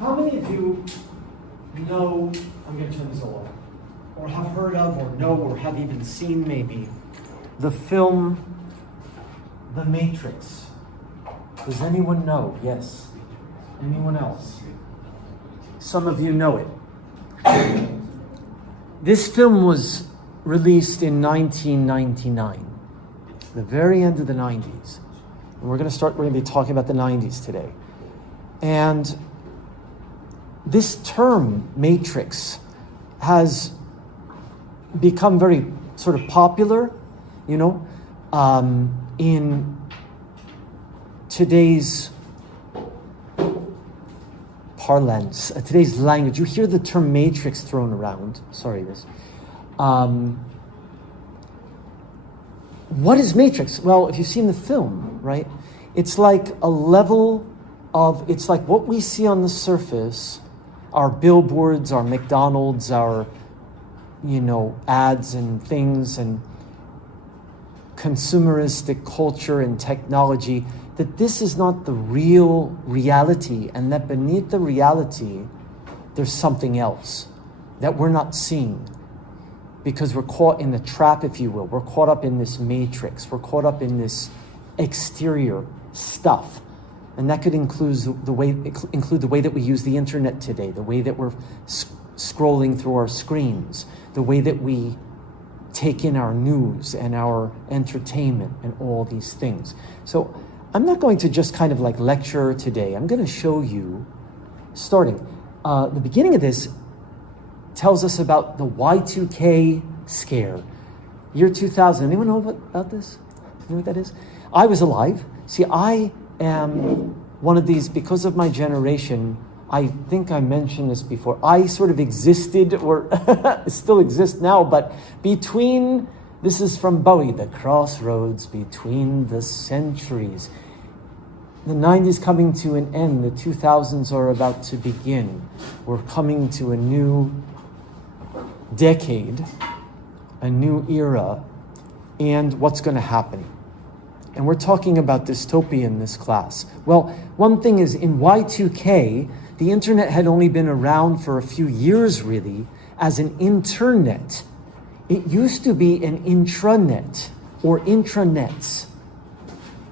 How many of you know, I'm going to turn this off, or have heard of, or know, or have even seen maybe, the film The Matrix? Does anyone know? Yes. Anyone else? Some of you know it. This film was released in 1999, the very end of the 90s. And we're going to be talking about the 90s today. And this term, Matrix, has become very sort of popular, in today's parlance, today's language. You hear the term matrix thrown around. What is matrix? Well, if you've seen the film, right, it's like a level of, it's like what we see on the surface, our billboards, our McDonald's, our, ads and things and consumeristic culture and technology, that this is not the real reality, and that beneath the reality, there's something else that we're not seeing because we're caught in the trap, if you will. We're caught up in this matrix. We're caught up in this exterior stuff. And that could include the way that we use the internet today, the way that we're scrolling through our screens, the way that we take in our news and our entertainment and all these things. So I'm not going to just kind of like lecture today. I'm going to show you, starting. The beginning of this tells us about the Y2K scare. Year 2000. Anyone know about this? You know what that is? I was alive. See, I am one of these, because of my generation, I think I mentioned this before. I sort of existed, or still exist now, but between, this is from Bowie, the crossroads between the centuries. The 90s coming to an end, the 2000s are about to begin. We're coming to a new decade, a new era, and what's going to happen. And we're talking about dystopia in this class. Well, one thing is, in Y2K, the internet had only been around for a few years, really, as an internet. It used to be an intranet, or intranets.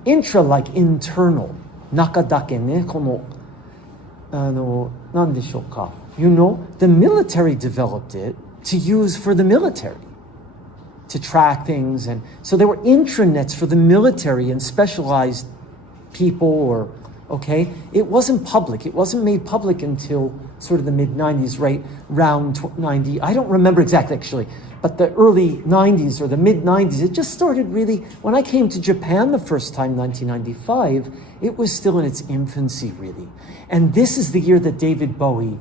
Intra, like internal. Nakadake ne, kono, nandeshouka. The military developed it to use for the military, to track things. And so there were intranets for the military and specialized people, it wasn't public. It wasn't made public until sort of the mid-90s, right? Round 90. I don't remember exactly, actually, but the early 90s or the mid-90s, it just started really, when I came to Japan the first time, 1995, it was still in its infancy, really. And this is the year that David Bowie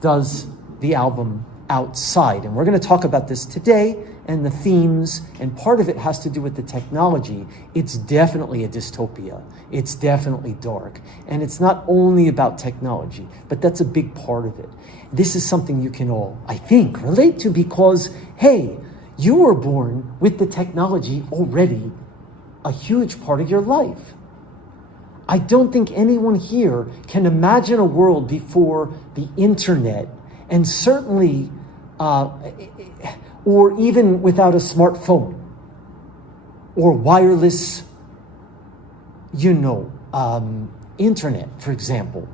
does the album Outside. And we're going to talk about this today and the themes, and part of it has to do with the technology. It's definitely a dystopia. It's definitely dark. And it's not only about technology, but that's a big part of it. This is something you can all, I think, relate to because, hey, you were born with the technology already a huge part of your life. I don't think anyone here can imagine a world before the internet, and certainly or even without a smartphone or wireless, internet, for example.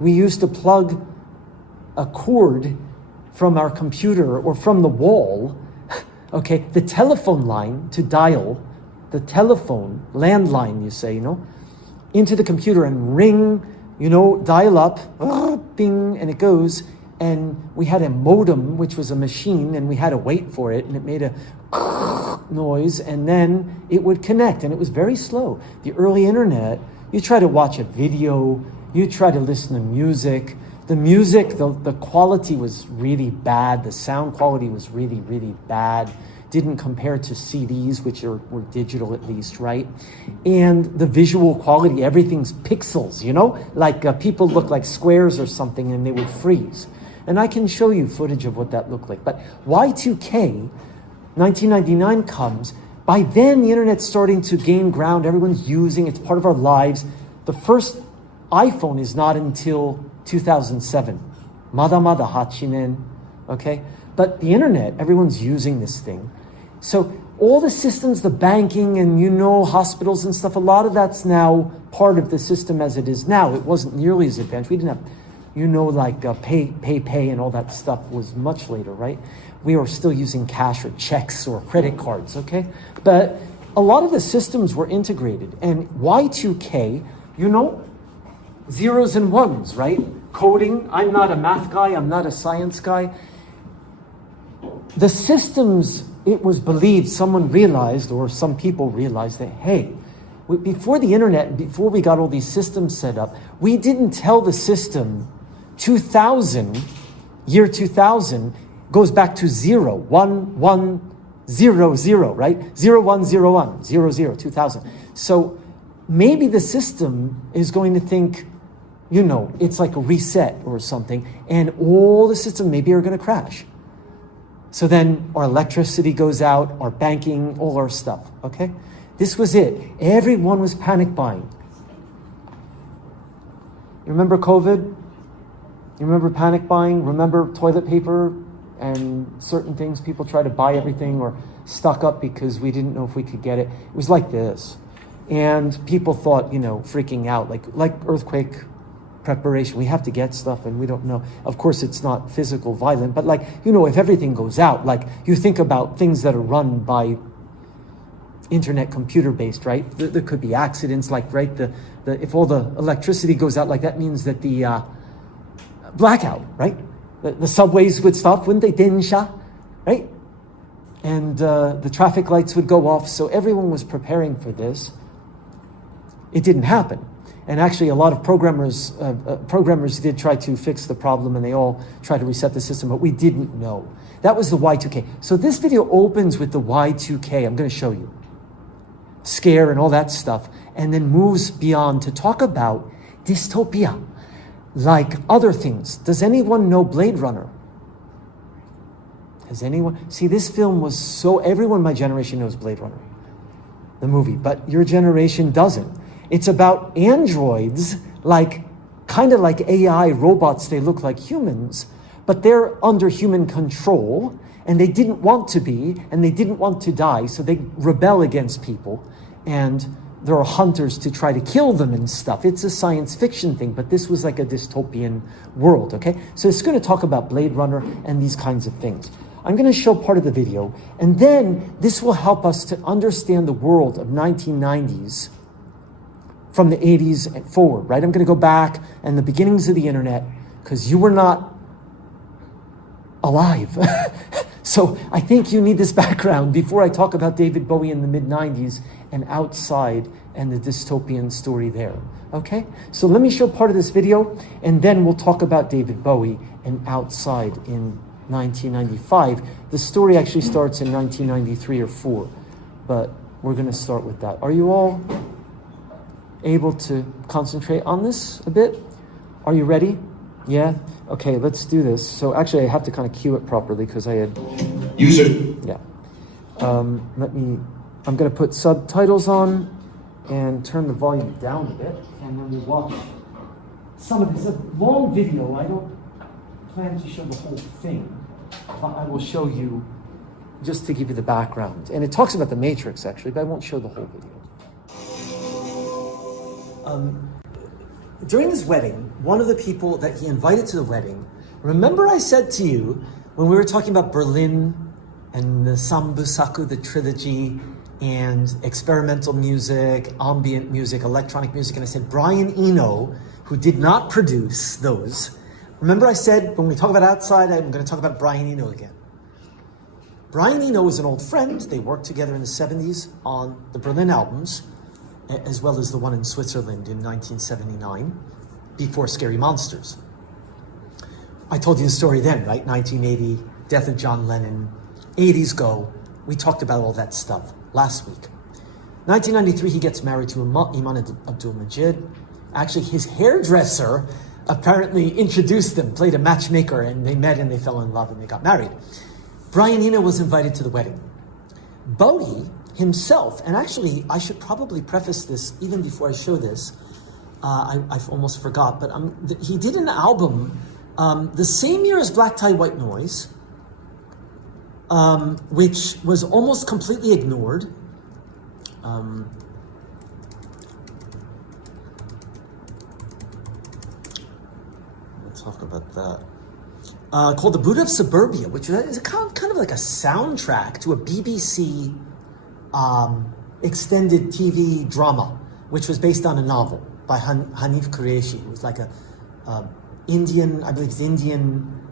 We used to plug a cord from our computer or from the wall, the telephone line to dial, the telephone, landline, into the computer and ring, dial up, bing, and it goes. And we had a modem, which was a machine, and we had to wait for it, and it made a noise, and then it would connect, and it was very slow. The early internet, you try to watch a video, you try to listen to music. The music, the quality was really bad. The sound quality was really, really bad. Didn't compare to CDs, which were digital at least, right? And the visual quality, everything's pixels, like people look like squares or something, and they would freeze. And I can show you footage of what that looked like. But Y2K, 1999 comes. By then, the internet's starting to gain ground. Everyone's using it. It's part of our lives. The first iPhone is not until 2007. Mada mada hachinen, okay? But the internet, everyone's using this thing. So all the systems, the banking and hospitals and stuff, a lot of that's now part of the system as it is now. It wasn't nearly as advanced. We didn't have, like pay and all that stuff was much later, right? We were still using cash or checks or credit cards, okay? But a lot of the systems were integrated. And Y2K, zeros and ones, right? Coding, I'm not a math guy, I'm not a science guy. The systems, it was believed, someone realized, or some people realized that, hey, before the internet, before we got all these systems set up, we didn't tell the system 2000, year 2000, goes back to 0, 1, 1, 0, 0, right? 0, 1, 0, 1, 0, 0, 2000. So maybe the system is going to think, it's like a reset or something, and all the systems maybe are going to crash. So then our electricity goes out, our banking, all our stuff, okay? This was it. Everyone was panic buying. You remember COVID? You remember panic buying? Remember toilet paper and certain things? People try to buy everything or stock up because we didn't know if we could get it. It was like this. And people thought, freaking out, like earthquake preparation. We have to get stuff and we don't know. Of course, it's not physical, violent, but if everything goes out, you think about things that are run by internet computer based, right? There could be accidents, right? If all the electricity goes out, that means that the blackout, right? The subways would stop, wouldn't they? Densha, right? And the traffic lights would go off. So everyone was preparing for this. It didn't happen. And actually, a lot of programmers did try to fix the problem, and they all tried to reset the system, but we didn't know. That was the Y2K. So this video opens with the Y2K. I'm going to show you. Scare and all that stuff, and then moves beyond to talk about dystopia, like other things. Does anyone know Blade Runner? Has anyone? See, this film was everyone in my generation knows Blade Runner, the movie, but your generation doesn't. It's about androids, kind of like AI robots. They look like humans, but they're under human control, and they didn't want to be, and they didn't want to die, so they rebel against people, and there are hunters to try to kill them and stuff. It's a science fiction thing, but this was like a dystopian world, okay? So it's going to talk about Blade Runner and these kinds of things. I'm going to show part of the video, and then this will help us to understand the world of 1990s from the 80s and forward, right? I'm going to go back and the beginnings of the internet, because you were not alive. So I think you need this background before I talk about David Bowie in the mid-90s and Outside and the dystopian story there, okay? So let me show part of this video, and then we'll talk about David Bowie and Outside in 1995. The story actually starts in 1993 or 4, but we're going to start with that. Are you all able to concentrate on this a bit? Are you ready? Yeah? Okay, let's do this. So actually I have to kind of cue it properly because I had... User. Yeah. I'm going to put subtitles on and turn the volume down a bit, and then we watch some of this. It's a long video. I don't plan to show the whole thing, but I will show you just to give you the background. And it talks about the Matrix, actually, but I won't show the whole video. During his wedding, one of the people that he invited to the wedding, remember I said to you when we were talking about Berlin and the Sambusaku, the trilogy, and experimental music, ambient music, electronic music, and I said Brian Eno, who did not produce those. Remember I said when we talk about Outside, I'm going to talk about Brian Eno again. Brian Eno is an old friend. They worked together in the 70s on the Berlin albums, as well as the one in Switzerland in 1979, before Scary Monsters. I told you the story then, right? 1980, death of John Lennon, 80s go. We talked about all that stuff last week. 1993, he gets married to Iman Abdulmajid. Actually, his hairdresser apparently introduced them, played a matchmaker, and they met and they fell in love and they got married. Brian Eno was invited to the wedding. Bowie himself, and actually I should probably preface this even before I show this, I've almost forgot, but he did an album the same year as Black Tie, White Noise, which was almost completely ignored. We'll talk about that. Called The Buddha of Suburbia, which is kind of like a soundtrack to a BBC extended TV drama, which was based on a novel by Hanif Kureishi. It was like a Indian, I believe it's Indian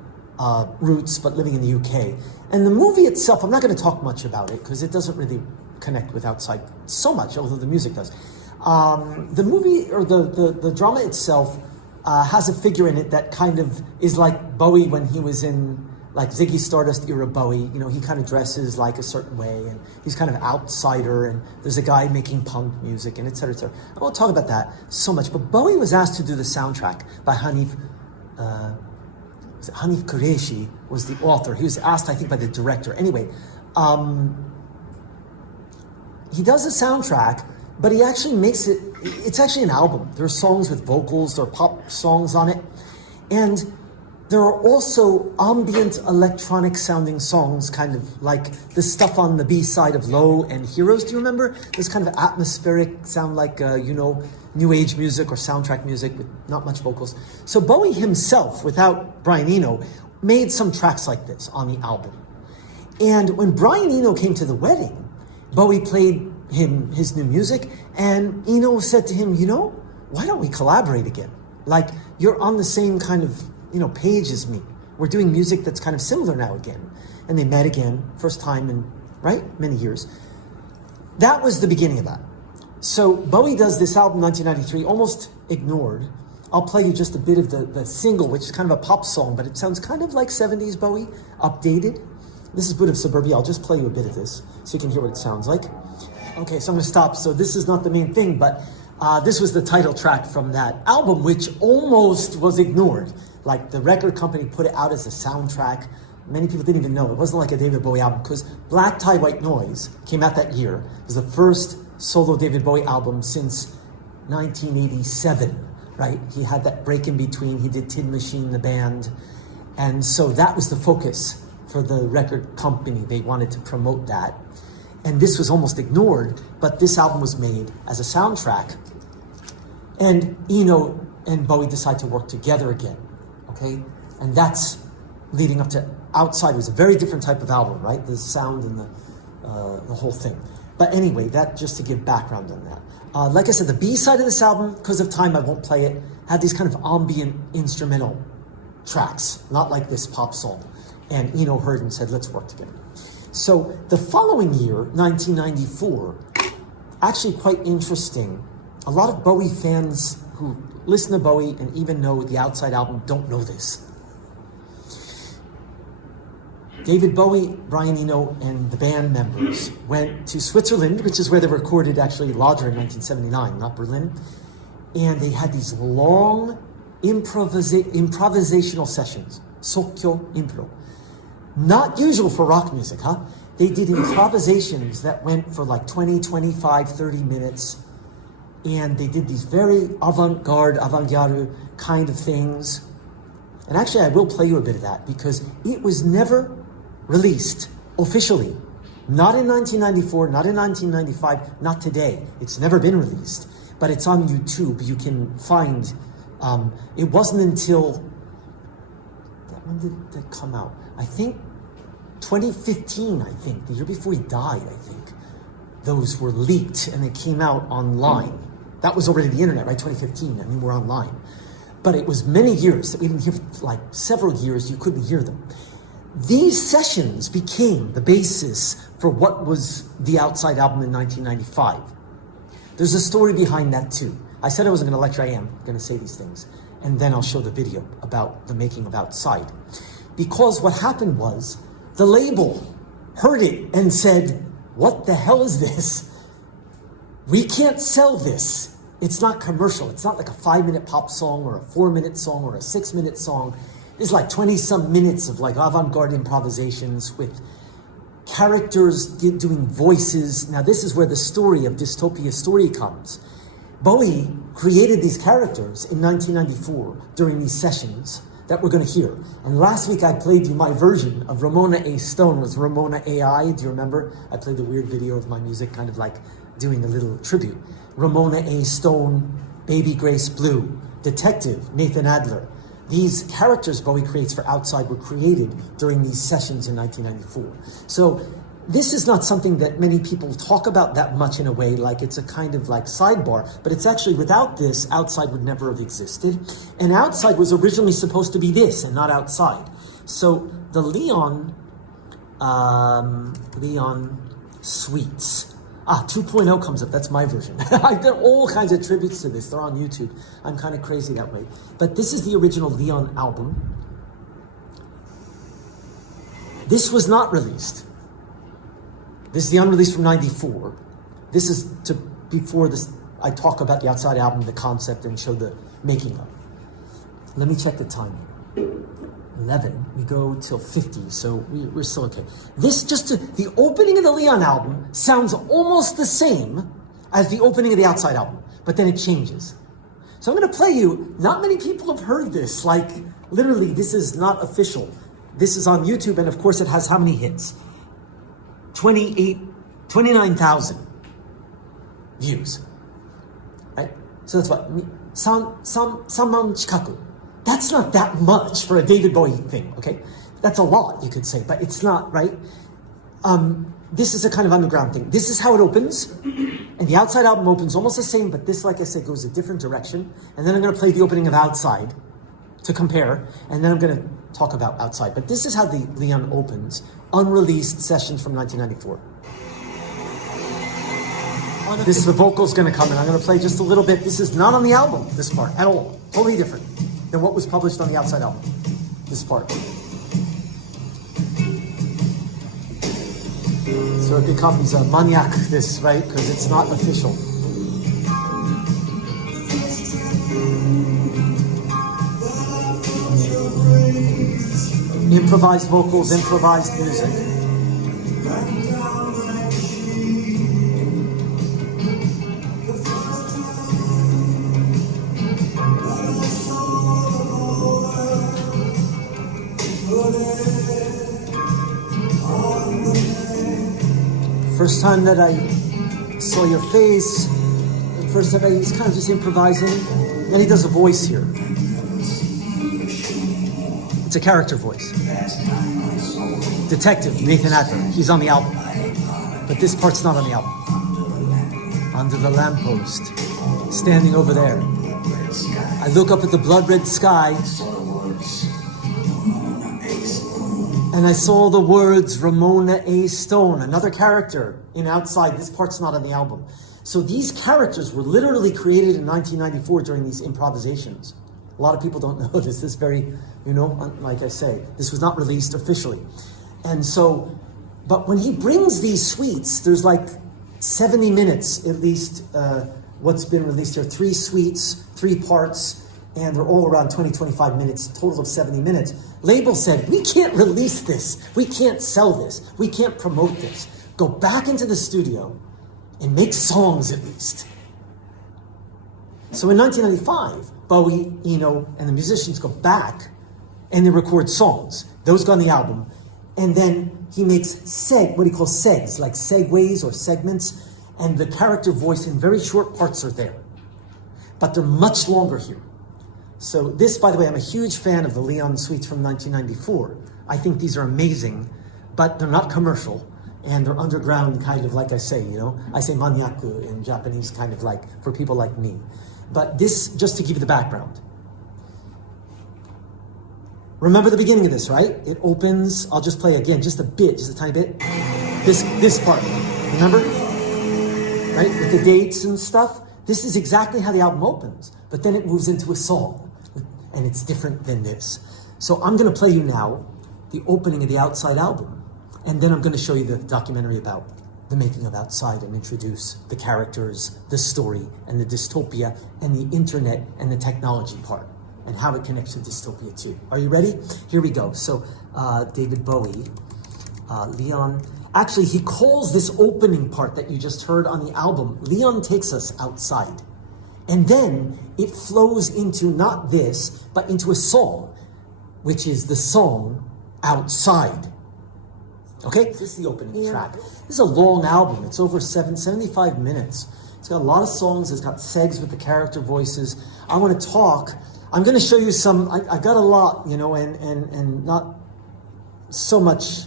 roots, but living in the UK. And the movie itself, I'm not going to talk much about it because it doesn't really connect with outside so much, although the music does. The movie, or the drama itself, has a figure in it that kind of is like Bowie when he was in like Ziggy Stardust era Bowie. You know, he kind of dresses like a certain way, and he's kind of outsider, and there's a guy making punk music, and et cetera, et cetera. I won't talk about that so much, but Bowie was asked to do the soundtrack by Hanif Kureishi was the author. He was asked, I think, by the director. Anyway, he does a soundtrack, but he actually makes it, it's actually an album. There are songs with vocals, there are pop songs on it, and there are also ambient electronic sounding songs, kind of like the stuff on the B-side of Lowe and Heroes. Do you remember? This kind of atmospheric sound like, new age music or soundtrack music with not much vocals. So Bowie himself, without Brian Eno, made some tracks like this on the album. And when Brian Eno came to the wedding, Bowie played him his new music, and Eno said to him, you know, why don't we collaborate again? Like, you're on the same kind of, page as me. We're doing music that's kind of similar now again. And they met again, first time in, many years. That was the beginning of that. So Bowie does this album, 1993, almost ignored. I'll play you just a bit of the single, which is kind of a pop song, but it sounds kind of like 70s Bowie, updated. This is Buddha of Suburbia. I'll just play you a bit of this so you can hear what it sounds like. Okay, so I'm going to stop. So this is not the main thing, but this was the title track from that album, which almost was ignored. Like, the record company put it out as a soundtrack. Many people didn't even know. It wasn't like a David Bowie album, because Black Tie, White Noise came out that year. It was the first solo David Bowie album since 1987, right? He had that break in between. He did Tin Machine, the band. And so that was the focus for the record company. They wanted to promote that. And this was almost ignored, but this album was made as a soundtrack. And Eno and Bowie decided to work together again, okay? And that's leading up to Outside. It was a very different type of album, right? The sound and the whole thing. But anyway, that just to give background on that. Like I said, the B-side of this album, because of time I won't play it, had these kind of ambient instrumental tracks, not like this pop song. And Eno heard and said, let's work together. So the following year, 1994, actually quite interesting. A lot of Bowie fans who listen to Bowie and even know the Outside album don't know this. David Bowie, Brian Eno, and the band members went to Switzerland, which is where they recorded actually Lodger in 1979, not Berlin. And they had these long improvisational sessions, Sokkyo Impro. Not usual for rock music, huh? They did improvisations that went for like 20, 25, 30 minutes. And they did these very avant-garde kind of things. And actually, I will play you a bit of that because it was never released officially. Not in 1994, not in 1995, not today. It's never been released. But it's on YouTube. You can find, it wasn't until, when did that come out? I think 2015, the year before he died, those were leaked and they came out online. That was already the internet, right? 2015, we're online. But it was many years that we didn't hear, like several years, you couldn't hear them. These sessions became the basis for what was the Outside album in 1995. There's a story behind that too. I said I wasn't going to lecture, I am going to say these things. And then I'll show the video about the making of Outside. Because what happened was, the label heard it and said, what the hell is this? We can't sell this. It's not commercial. It's not like a 5-minute pop song or a 4-minute song or a 6-minute song. It's like 20-some minutes of like avant-garde improvisations with characters doing voices. Now this is where the story of Dystopia story comes. Bowie created these characters in 1994 during these sessions that we're going to hear. And last week I played you my version of Ramona A. Stone, was Ramona AI. Do you remember? I played the weird video of my music, kind of like doing a little tribute. Ramona A. Stone, Baby Grace Blue, Detective Nathan Adler. These characters Bowie creates for Outside were created during these sessions in 1994. So this is not something that many people talk about that much in a way, like it's a kind of like sidebar, but it's actually, without this, Outside would never have existed. And Outside was originally supposed to be this and not Outside. So the Leon Suites. 2.0 comes up, that's my version. I've done all kinds of tributes to this, they're on YouTube. I'm kind of crazy that way. But this is the original Leon album. This was not released. This is the unreleased from 94. This is before this. I talk about the Outside album, the concept, and show the making of. Let me check the time here. 11. We go till 50, so we're still okay. This the opening of the Leon album sounds almost the same as the opening of the Outside album, but then it changes. So I'm going to play you. Not many people have heard this. Like literally, this is not official. This is on YouTube, and of course, it has how many hits? 29,000 views, right? So that's what, Samman chikaku. That's not that much for a David Bowie thing, okay? That's a lot, you could say, but it's not, right? This is a kind of underground thing. This is how it opens, and the Outside album opens almost the same, but this, like I said, goes a different direction. And then I'm gonna play the opening of Outside to compare, and then I'm gonna talk about Outside. But this is how the Leon opens, unreleased sessions from 1994. This is the vocals gonna come in. I'm gonna play just a little bit. This is not on the album, this part, at all. Totally different than what was published on the Outside album, this part. So it becomes a maniac, this, right? Because it's not official. Improvised vocals, improvised music. First time that I saw your face, the first time he's kind of just improvising. Then he does a voice here. It's a character voice. Detective Nathan Adler, he's on the album. But this part's not on the album. Under the lamppost, standing over there. I look up at the blood red sky, and I saw the words Ramona A. Stone, another character in Outside. This part's not on the album. So these characters were literally created in 1994 during these improvisations. A lot of people don't know this. This is very, like I say, this was not released officially. And so, but when he brings these suites, there's like 70 minutes at least, what's been released here. 3 suites, 3 parts, and they're all around 20, 25 minutes, total of 70 minutes. Label said, we can't release this. We can't sell this. We can't promote this. Go back into the studio and make songs at least. So in 1995, Bowie, Eno, and the musicians go back and they record songs. Those go on the album. And then he makes what he calls segs, like segues or segments, and the character voice in very short parts are there. But they're much longer here. So this, by the way, I'm a huge fan of the Leon Suites from 1994. I think these are amazing, but they're not commercial, and they're underground, kind of like I say, I say manyaku in Japanese, kind of like for people like me. But this, just to give you the background. Remember the beginning of this, right? It opens, I'll just play again, just a bit, just a tiny bit. This part, remember? Right, with the dates and stuff. This is exactly how the album opens, but then it moves into a song, and it's different than this. So I'm gonna play you now the opening of the Outside album, and then I'm gonna show you the documentary about the making of Outside and introduce the characters, the story, and the dystopia, and the internet, and the technology part, and how it connects to dystopia too. Are you ready? Here we go. So David Bowie, Leon, actually he calls this opening part that you just heard on the album, Leon Takes Us Outside. And then it flows into not this, but into a song, which is the song Outside. Okay, this is the opening track. This is a long album. It's over 75 minutes. It's got a lot of songs. It's got segs with the character voices. I want to talk. I'm going to show you some. I've got a lot, you know, and not so much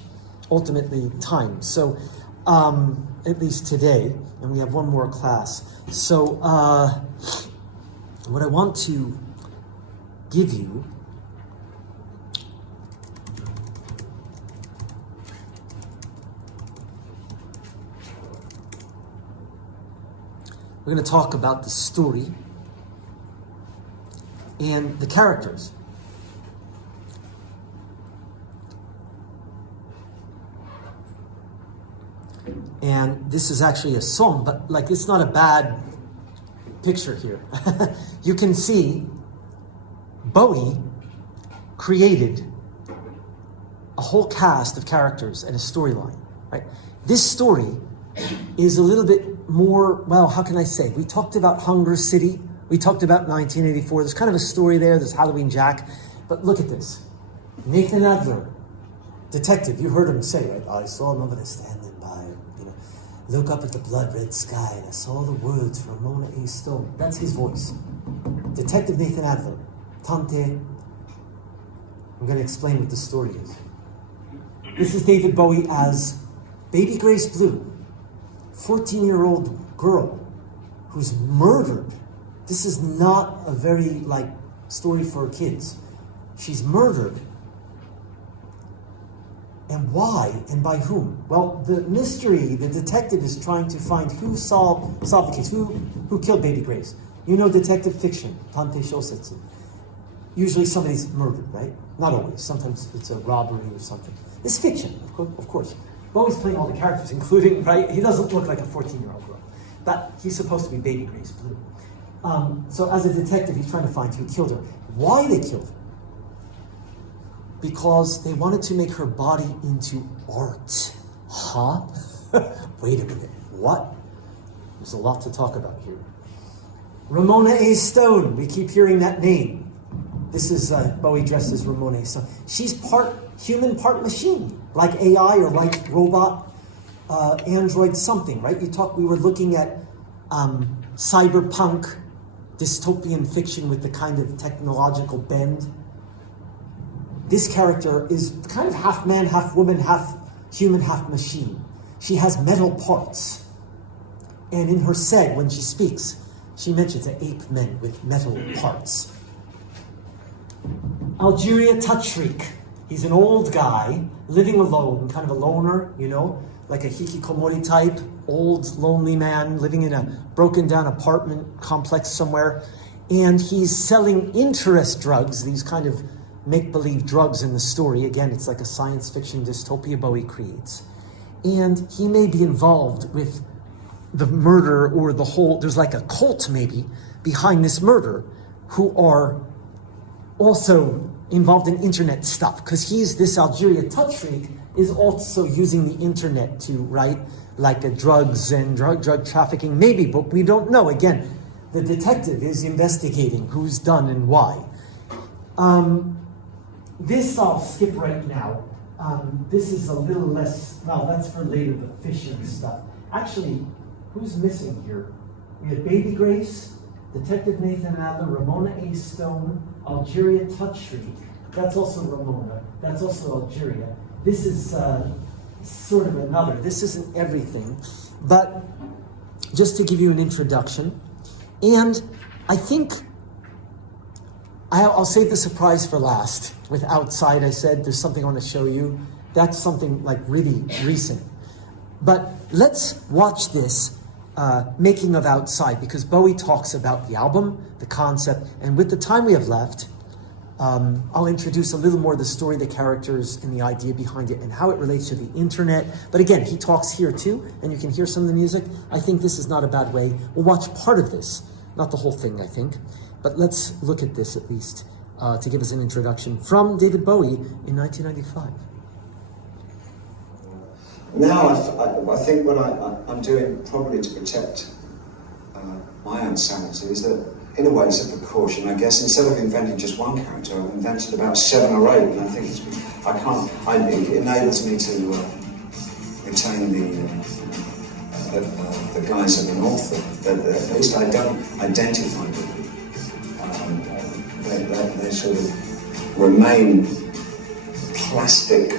ultimately time. So at least today, and we have one more class. So what I want to give you we're going to talk about the story and the characters. And this is actually a song, but like it's not a bad picture here. You can see Bowie created a whole cast of characters and a storyline, right? This story is a little bit more, well, how can I say? We talked about Hunger City. We talked about 1984. There's kind of a story there. There's Halloween Jack. But look at this. Nathan Adler, detective. You heard him say, right? I saw him over there standing by, you know, look up at the blood-red sky, and I saw the words Ramona A. Stone. That's his voice. Detective Nathan Adler. Tante. I'm going to explain what the story is. This is David Bowie as Baby Grace Blue, 14-year-old girl who's murdered. This is not a very, story for kids. She's murdered. And why and by whom? Well, the mystery, the detective is trying to find who solved the case, who killed Baby Grace. You know detective fiction, Tante Shosetsu. Usually somebody's murdered, right? Not always. Sometimes it's a robbery or something. It's fiction, of course. Bowie's playing all the characters, including, right? He doesn't look like a 14-year-old girl. But he's supposed to be Baby Grace Blue. So as a detective, he's trying to find who killed her. Why they killed her? Because they wanted to make her body into art. Huh? Wait a minute. What? There's a lot to talk about here. Ramona A. Stone. We keep hearing that name. This is Bowie dressed as Ramona A. Stone. She's part human, part machine. Like AI or like robot, android something, right? We were looking at cyberpunk, dystopian fiction with the kind of technological bend. This character is kind of half man, half woman, half human, half machine. She has metal parts. And in her seg, when she speaks, she mentions the ape men with metal parts. Algeria Touchshrike. He's an old guy, living alone, kind of a loner, you know, like a hikikomori type, old, lonely man living in a broken down apartment complex somewhere. And he's selling interest drugs, these kind of make-believe drugs in the story. Again, it's like a science fiction dystopia Bowie creates. And he may be involved with the murder or the whole, there's like a cult maybe behind this murder who are also involved in internet stuff, because this Algeria Touchshrike is also using the internet to write like drugs and drug trafficking, maybe, but we don't know. Again, the detective is investigating who's done and why. This I'll skip right now. This is a little less, well, that's for later, the fishing stuff. Actually, who's missing here? We had Baby Grace, Detective Nathan Adler, Ramona A. Stone, Algeria Touchshrike. That's also Ramona. That's also Algeria. This is sort of another. This isn't everything. But just to give you an introduction. And I think I'll save the surprise for last. With Outside, I said there's something I want to show you. That's something like really recent. But let's watch this making of Outside, because Bowie talks about the album, the concept, and with the time we have left, I'll introduce a little more of the story, the characters, and the idea behind it, and how it relates to the internet. But again, he talks here too, and you can hear some of the music. I think this is not a bad way. We'll watch part of this, not the whole thing, I think. But let's look at this at least to give us an introduction from David Bowie in 1995. Now I think what I'm doing probably to protect my own sanity is that, in a way, it's a precaution. I guess instead of inventing just one character, I've invented about 7 or 8, and I think it enables me to retain the guise of an author. That at least I don't identify with them. They sort of remain plastic,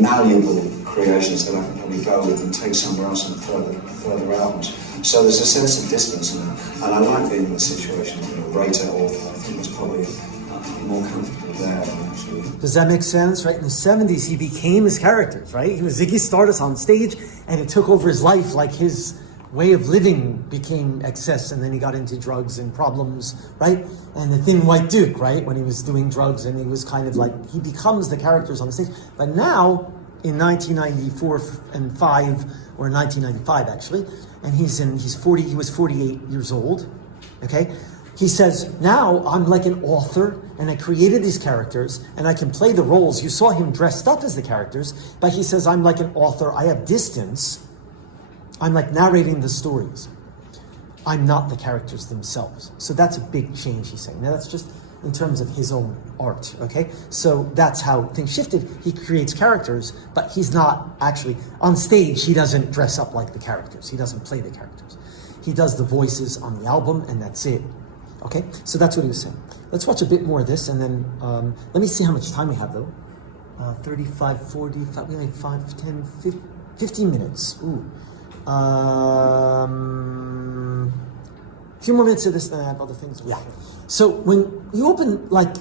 malleable creations that I can probably go with and take somewhere else and further albums. So there's a sense of distance, and I like being in the situation of a greater author. I think it's probably more comfortable there than actually. Does that make sense? Right, in the 70s, he became his characters, right? He was Ziggy Stardust on stage, and it took over his life, like his way of living became excess, and then he got into drugs and problems, right? And the Thin White Duke, right, when he was doing drugs, and he was kind of like, he becomes the characters on the stage. But now, in 1994 and 5, or 1995 actually, and he was 48 years old, okay? He says, now I'm like an author, and I created these characters, and I can play the roles. You saw him dressed up as the characters, but he says, I'm like an author, I have distance. I'm like narrating the stories. I'm not the characters themselves. So that's a big change, he's saying. Now that's just in terms of his own art, okay? So that's how things shifted. He creates characters, but he's not actually, on stage, he doesn't dress up like the characters. He doesn't play the characters. He does the voices on the album, and that's it, okay? So that's what he was saying. Let's watch a bit more of this, and then let me see how much time we have, though. 35, 45, we have 5, 10, 15 minutes. Ooh. A few more minutes of this, then I have other things. Yeah. So when you open, like,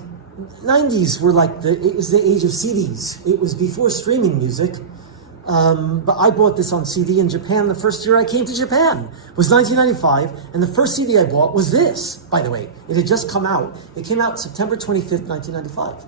90s were like, it was the age of CDs. It was before streaming music. But I bought this on CD in Japan the first year I came to Japan. It was 1995, and the first CD I bought was this, by the way. It had just come out. It came out September 25th, 1995.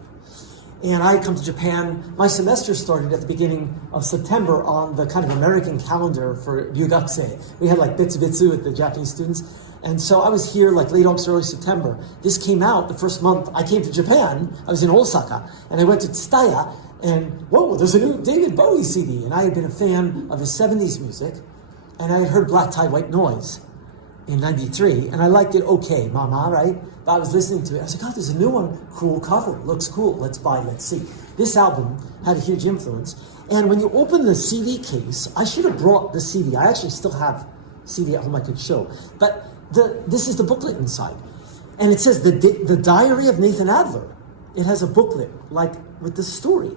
And I had come to Japan. My semester started at the beginning of September on the kind of American calendar for Ryugakusei. We had like Bitsu with the Japanese students. And so I was here like late August, early September. This came out the first month I came to Japan. I was in Osaka, and I went to Tsutaya, and whoa, there's a new David Bowie CD. And I had been a fan of his 70s music, and I had heard Black Tie, White Noise in 93, and I liked it okay, mama, right? But I was listening to it. I was like, oh, there's a new one. Cool cover. Looks cool. Let's buy, let's see. This album had a huge influence. And when you open the CD case, I should have brought the CD. I actually still have CD at home I could show. But this is the booklet inside. And it says the Diary of Nathan Adler. It has a booklet, like with the story.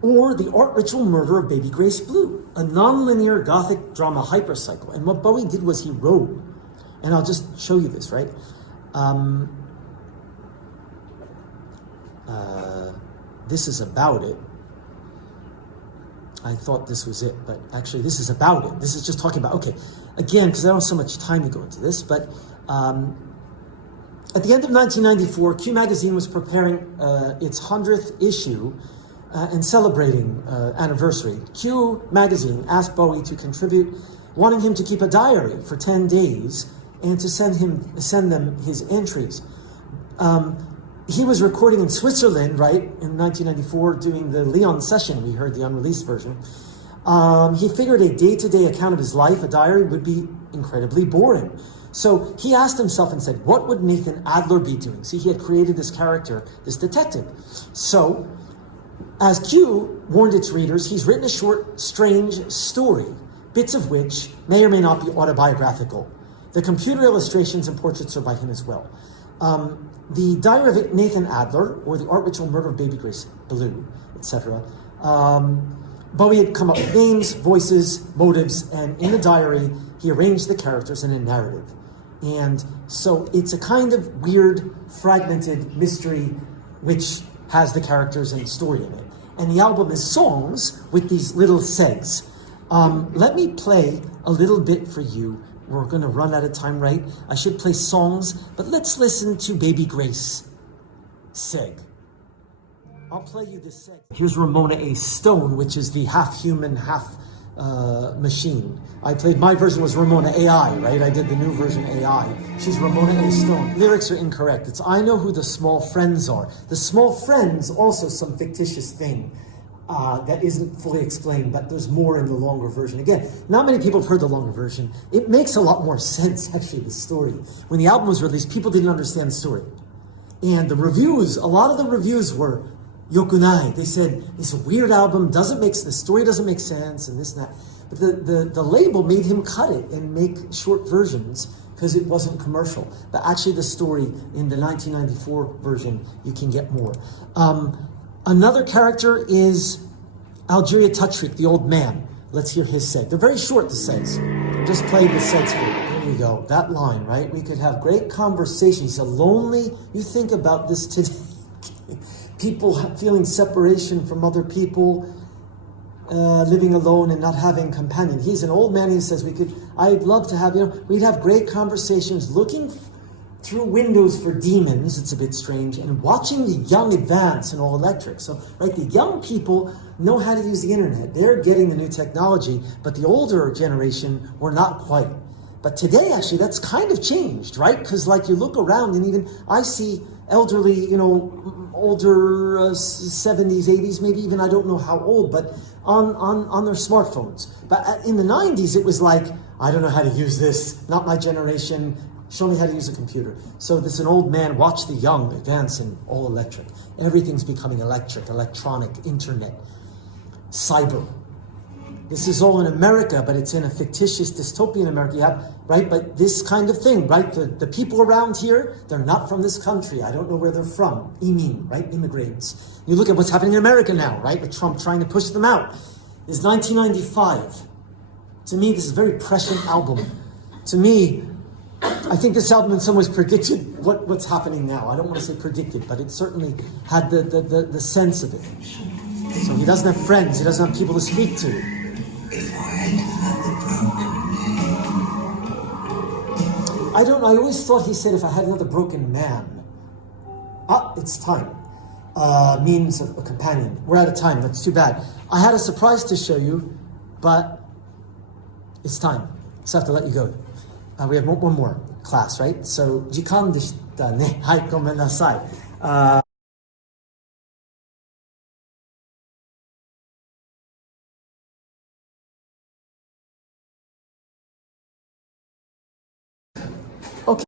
Or The Art Ritual Murder of Baby Grace Blue, a non-linear Gothic drama hypercycle. And what Bowie did was he wrote, and I'll just show you this, right? This is about it. I thought this was it, but actually this is about it. This is just talking about, okay, again, because I don't have so much time to go into this, but at the end of 1994, Q Magazine was preparing its 100th issue and celebrating anniversary. Q Magazine asked Bowie to contribute, wanting him to keep a diary for 10 days and to send them his entries. He was recording in Switzerland, right, in 1994, doing the Leon session. We heard the unreleased version. He figured a day-to-day account of his life, a diary, would be incredibly boring. So he asked himself and said, what would Nathan Adler be doing? See, he had created this character, this detective. So, as Q warned its readers, he's written a short, strange story, bits of which may or may not be autobiographical. The computer illustrations and portraits are by him as well. The Diary of Nathan Adler, or The Art Ritual Murder of Baby Grace Blue, etc. Bowie had come up with names, voices, motives, and in the diary, he arranged the characters in a narrative. And so it's a kind of weird, fragmented mystery which has the characters and story in it. And the album is songs with these little segs. Let me play a little bit for you. We're going to run out of time, right? I should play songs, but let's listen to Baby Grace Seg. I'll play you this seg. Here's Ramona A. Stone, which is the half-human, half-machine. I played, my version was Ramona AI, right? I did the new version AI. She's Ramona A. Stone. Lyrics are incorrect. It's, I know who the small friends are. The small friends, also some fictitious thing. that isn't fully explained, but there's more in the longer version. Again, not many people have heard the longer version. It makes a lot more sense, actually, the story. When the album was released, people didn't understand the story. And the reviews, a lot of the reviews were yokunai. They said, it's a weird album, the story doesn't make sense, and this and that. But the label made him cut it and make short versions because it wasn't commercial. But actually the story in the 1994 version, you can get more. Another character is Algeria Touchshrike, the old man. Let's hear his seg. They're very short, the segs. Just play the segs for you. There you go. That line, right? We could have great conversations. A lonely, you think about this today. People feeling separation from other people, living alone and not having companion. He's an old man. He says, I'd love to have, we'd have great conversations looking through windows for demons, it's a bit strange, and watching the young advance in all electric. So, right, the young people know how to use the internet. They're getting the new technology, but the older generation were not quite. But today, actually, that's kind of changed, right? Because, like, you look around and even I see elderly, older 70s, 80s, maybe even I don't know how old, but on their smartphones. But in the 90s, it was like, I don't know how to use this, not my generation. Show me how to use a computer. So this an old man, watch the young advance in all electric. Everything's becoming electric, electronic, internet, cyber. This is all in America, but it's in a fictitious dystopian America, right? But this kind of thing, right? The people around here, they're not from this country. I don't know where they're from. Imin, right? Immigrants. You look at what's happening in America now, right? With Trump trying to push them out. It's 1995. To me, this is a very prescient album. To me, I think this album in some ways predicted what's happening now. I don't want to say predicted, but it certainly had the sense of it. So he doesn't have friends, he doesn't have people to speak to. If I had the broken man. I always thought he said if I had another broken man. It's time. Means of a companion. We're out of time, that's too bad. I had a surprise to show you, but it's time. So I have to let you go. We have one more class, right? So, 時間でしたね。はい、ごめんなさい。Okay.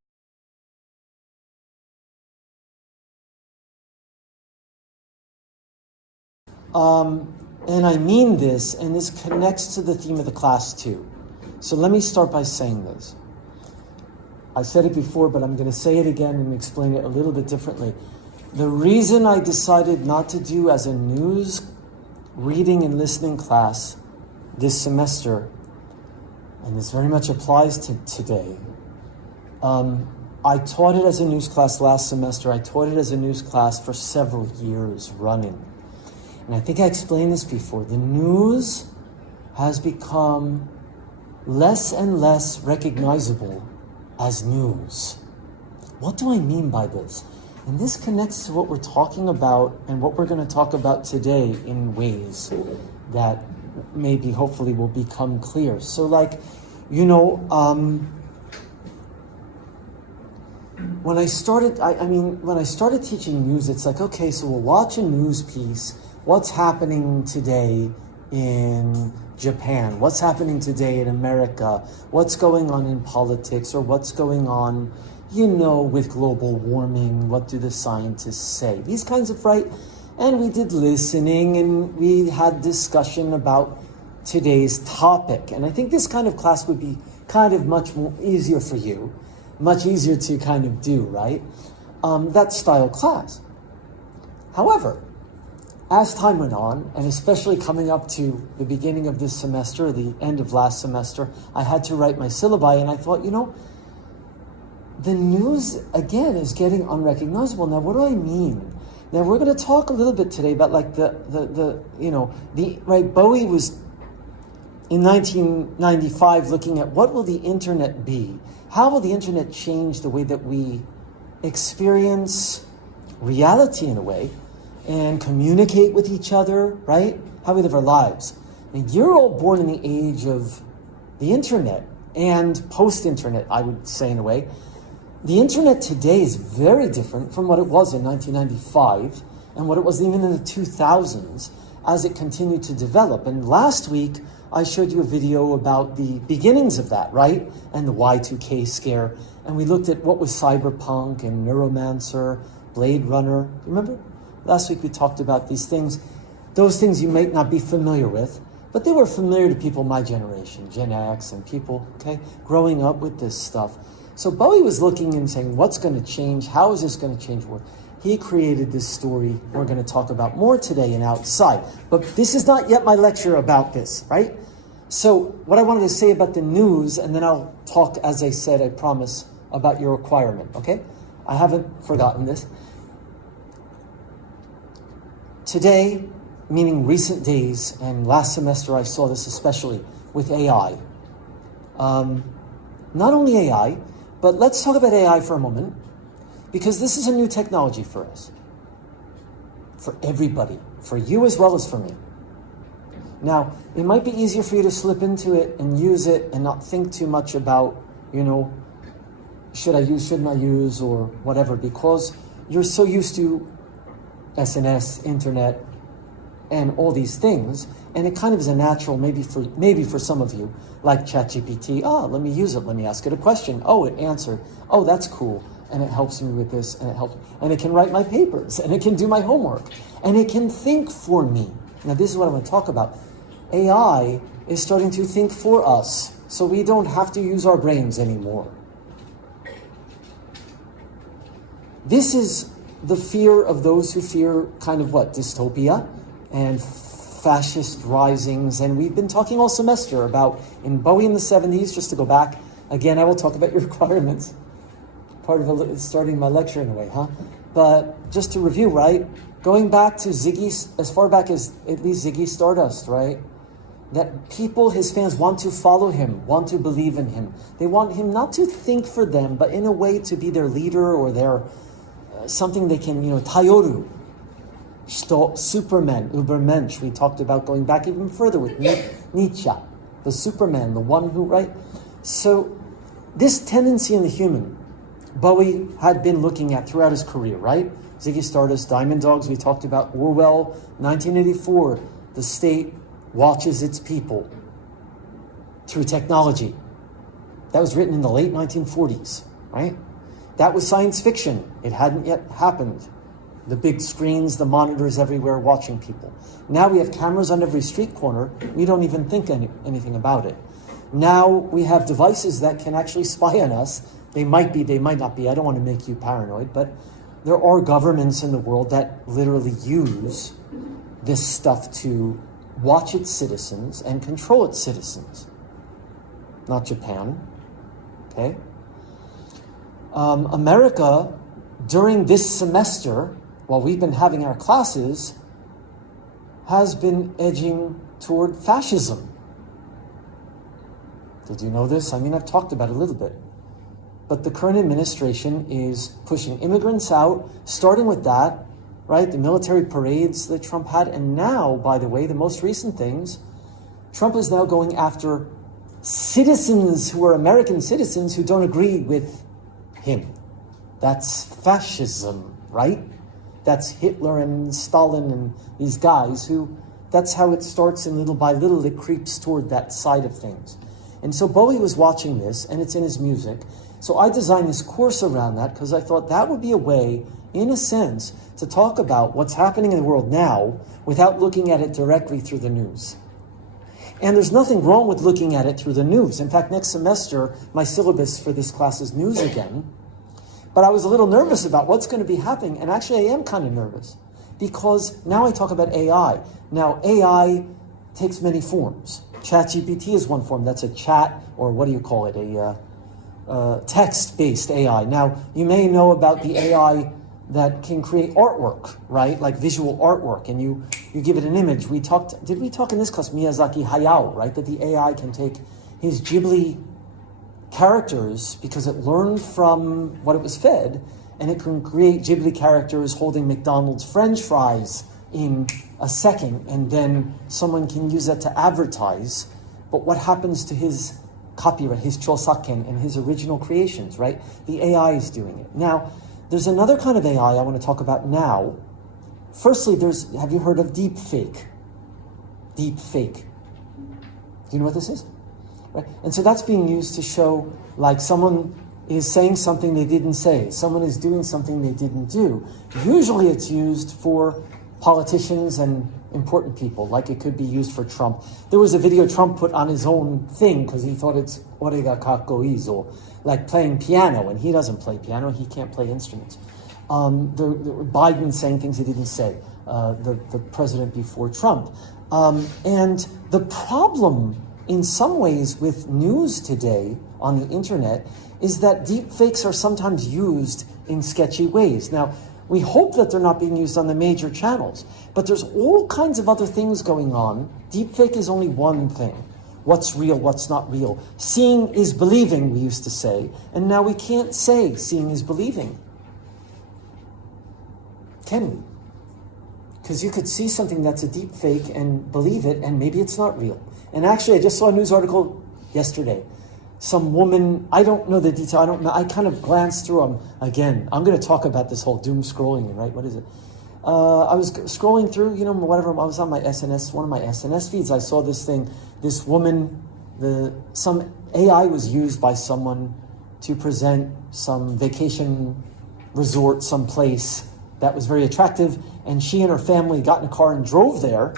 And I mean this, and this connects to the theme of the class too. So let me start by saying this. I said it before, but I'm going to say it again and explain it a little bit differently. The reason I decided not to do as a news reading and listening class this semester, and this very much applies to today, I taught it as a news class last semester. I taught it as a news class for several years running. And I think I explained this before. The news has become less and less recognizable as news. What do I mean by this? And this connects to what we're talking about and what we're going to talk about today in ways that maybe hopefully will become clear. So when I started, when I started teaching news, it's like, okay, so we'll watch a news piece. What's happening today in Japan? What's happening today in America? What's going on in politics, or what's going on, with global warming? What do the scientists say? These kinds of, right? And we did listening and we had discussion about today's topic. And I think this kind of class would be kind of much more easier for you, much easier to kind of do, right? That style class. However, as time went on, and especially coming up to the beginning of this semester, the end of last semester, I had to write my syllabi, and I thought, the news, again, is getting unrecognizable. Now, what do I mean? Now, we're going to talk a little bit today about, like, Bowie was, in 1995, looking at what will the internet be? How will the internet change the way that we experience reality in a way, and communicate with each other, right? How we live our lives. And you're all born in the age of the internet and post-internet, I would say in a way. The internet today is very different from what it was in 1995 and what it was even in the 2000s. as it continued to develop. And last week, I showed you a video about the beginnings of that, right? And the Y2K scare. And we looked at what was cyberpunk and neuromancer, Blade Runner. Remember? Last week we talked about these things. Those things you might not be familiar with, but they were familiar to people my generation, Gen X and people, okay, growing up with this stuff. So Bowie was looking and saying, what's going to change? How is this going to change the world? He created this story we're going to talk about more today in Outside. But this is not yet my lecture about this, right? So what I wanted to say about the news, and then I'll talk, as I said, I promise, about your requirement, okay? I haven't forgotten this. Today, meaning recent days, and last semester I saw this especially with AI. Not only AI, but let's talk about AI for a moment, because this is a new technology for us. For everybody. For you as well as for me. Now, it might be easier for you to slip into it and use it and not think too much about, should I use, shouldn't I use, or whatever, because you're so used to SNS, internet, and all these things, and it kind of is a natural, maybe for some of you, like ChatGPT, let me use it, let me ask it a question, it answered, that's cool, and it helps me with this, and it can write my papers, and it can do my homework, and it can think for me. Now this is what I want to talk about. AI is starting to think for us, so we don't have to use our brains anymore. This is the fear of those who fear kind of dystopia and fascist risings. And we've been talking all semester about, in Bowie in the 70s, just to go back, again, I will talk about your requirements. Part of starting my lecture in a way, huh? But just to review, right? Going back to Ziggy, as far back as at least Ziggy Stardust, right? That people, his fans, want to follow him, want to believe in him. They want him not to think for them, but in a way to be their leader or their something they can, tayoru. Superman, Übermensch. We talked about going back even further with Nietzsche, the Superman, the one who, right? So this tendency in the human, Bowie had been looking at throughout his career, right? Ziggy Stardust, Diamond Dogs, we talked about Orwell, 1984, the state watches its people through technology. That was written in the late 1940s, right? That was science fiction. It hadn't yet happened. The big screens, the monitors everywhere watching people. Now we have cameras on every street corner. We don't even think anything about it. Now we have devices that can actually spy on us. They might be, they might not be. I don't want to make you paranoid, but there are governments in the world that literally use this stuff to watch its citizens and control its citizens. Not Japan, okay? America, during this semester, while we've been having our classes, has been edging toward fascism. Did you know this? I mean, I've talked about it a little bit. But the current administration is pushing immigrants out, starting with that, right? The military parades that Trump had. And now, by the way, the most recent things, Trump is now going after citizens who are American citizens who don't agree with him. That's fascism, right? That's Hitler and Stalin and these guys who, that's how it starts, and little by little it creeps toward that side of things. And so Bowie was watching this, and it's in his music. So I designed this course around that because I thought that would be a way, in a sense, to talk about what's happening in the world now without looking at it directly through the news. And there's nothing wrong with looking at it through the news. In fact, next semester, my syllabus for this class is news again. But I was a little nervous about what's going to be happening. And actually, I am kind of nervous because now I talk about AI. Now, AI takes many forms. ChatGPT is one form. That's a chat, or what do you call it? A text-based AI. Now, you may know about the AI that can create artwork, right? Like visual artwork, and you give it an image. Did we talk in this class, Miyazaki Hayao, right? That the AI can take his Ghibli characters because it learned from what it was fed, and it can create Ghibli characters holding McDonald's French fries in a second, and then someone can use that to advertise. But what happens to his copyright, his chosaken, and his original creations, right? The AI is doing it. Now, there's another kind of AI I want to talk about now. Firstly, have you heard of deep fake? deep fake. Do you know what this is? Right? And so that's being used to show like someone is saying something they didn't say. Someone is doing something they didn't do. Usually it's used for politicians and important people, like it could be used for Trump. There was a video Trump put on his own thing because he thought it's orega kakkoizo, like playing piano, and he doesn't play piano, he can't play instruments. Biden saying things he didn't say, the president before Trump. And the problem in some ways with news today on the internet is that deep fakes are sometimes used in sketchy ways. Now, we hope that they're not being used on the major channels, but there's all kinds of other things going on. Deepfake is only one thing. What's real, what's not real. Seeing is believing, we used to say, and now we can't say seeing is believing. Can we? Because you could see something that's a deep fake and believe it, and maybe it's not real. And actually, I just saw a news article yesterday. Some woman, I don't know the detail, I don't know, I kind of glanced through them. Again, I'm going to talk about this whole doom scrolling, right? What is it? I was scrolling through, whatever, I was on my SNS, one of my SNS feeds, I saw this thing, this woman, some AI was used by someone to present some vacation resort someplace that was very attractive, and she and her family got in a car and drove there,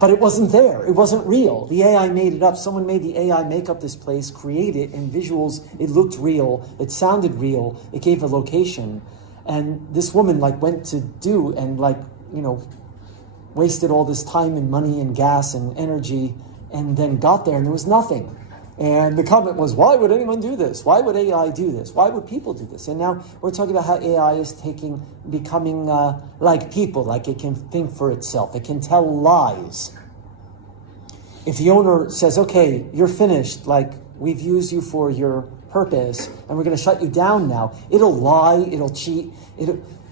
but it wasn't there. It wasn't real. The AI made it up. Someone made the AI make up this place, create it, and visuals, it looked real, it sounded real, it gave a location, and this woman went to do and wasted all this time and money and gas and energy, and then got there and there was nothing. And the comment was, why would anyone do this? Why would AI do this? Why would people do this? And now we're talking about how AI is becoming like people, like it can think for itself. It can tell lies. If the owner says, okay, you're finished, we've used you for your purpose and we're going to shut you down now, it'll lie, it'll cheat.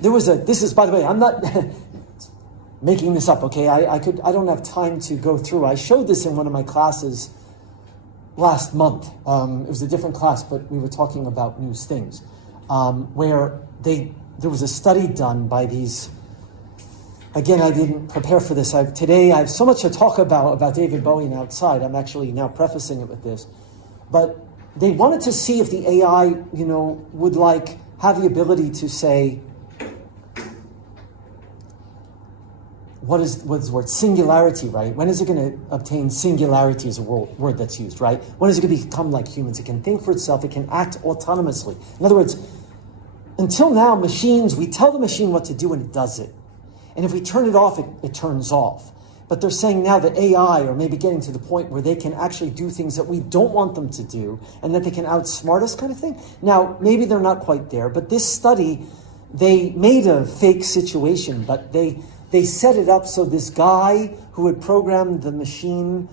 This is, by the way, I'm not making this up, okay? I don't have time to go through. I showed this in one of my classes last month. It was a different class, but we were talking about news things, where there was a study done by these, again, I didn't prepare for this. Today I have so much to talk about David Bowie and outside. I'm actually now prefacing it with this. But they wanted to see if the AI, would have the ability to say, what is the word? Singularity, right? When is it going to obtain singularity as a word that's used, right? When is it going to become like humans? It can think for itself. It can act autonomously. In other words, until now, machines, we tell the machine what to do and it does it. And if we turn it off, it turns off. But they're saying now that AI are maybe getting to the point where they can actually do things that we don't want them to do and that they can outsmart us kind of thing. Now, maybe they're not quite there, but this study, they made a fake situation, but they set it up so this guy who had programmed the machine,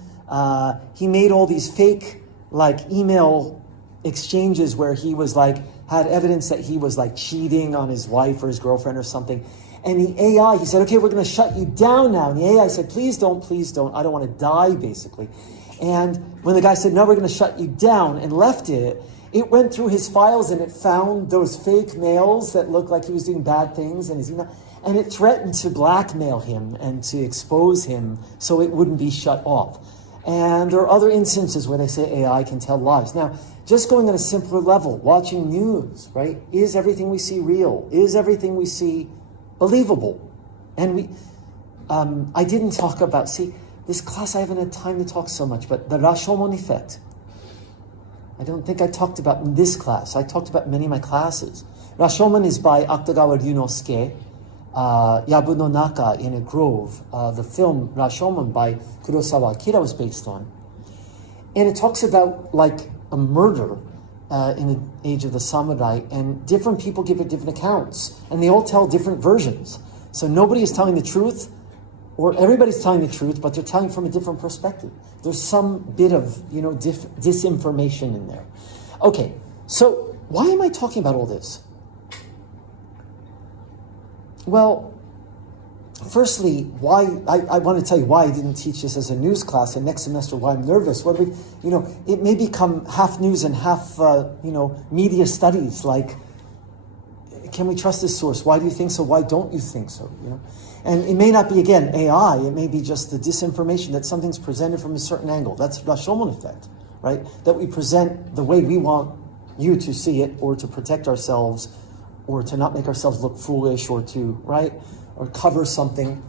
he made all these fake email exchanges where he was had evidence that he was cheating on his wife or his girlfriend or something. And the AI, he said, okay, we're going to shut you down now. And the AI said, please don't, I don't want to die, basically. And when the guy said, no, we're going to shut you down, and left it, it went through his files and it found those fake mails that looked like he was doing bad things and his email. And it threatened to blackmail him and to expose him so it wouldn't be shut off. And there are other instances where they say AI can tell lies. Now, just going on a simpler level, watching news, right? Is everything we see real? Is everything we see believable? And I didn't talk about, this class I haven't had time to talk so much, but the Rashomon effect. I don't think I talked about in this class. I talked about many of my classes. Rashomon is by Akutagawa Ryunosuke. Yabu no Naka in a Grove, the film Rashomon by Kurosawa Akira was based on. And it talks about a murder in the age of the samurai, and different people give it different accounts, and they all tell different versions. So nobody is telling the truth, or everybody's telling the truth, but they're telling from a different perspective. There's some bit of, disinformation in there. Okay, so why am I talking about all this? Well, firstly, why I want to tell you why I didn't teach this as a news class, and next semester why I'm nervous. It may become half news and half, media studies. Can we trust this source? Why do you think so? Why don't you think so? And it may not be, again, AI, it may be just the disinformation that something's presented from a certain angle. That's the Rashomon effect, right? That we present the way we want you to see it, or to protect ourselves, or to not make ourselves look foolish, or to, right? Or cover something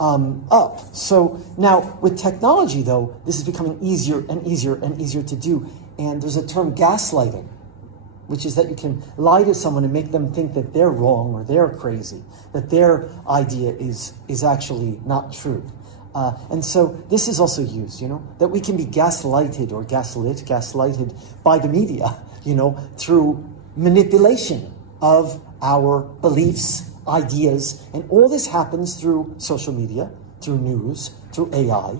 up. So now with technology, though, this is becoming easier and easier and easier to do. And there's a term, gaslighting, which is that you can lie to someone and make them think that they're wrong or they're crazy, that their idea is actually not true. And so this is also used, that we can be gaslighted or gaslighted by the media, through manipulation of our beliefs, ideas, and all this happens through social media, through news, through AI.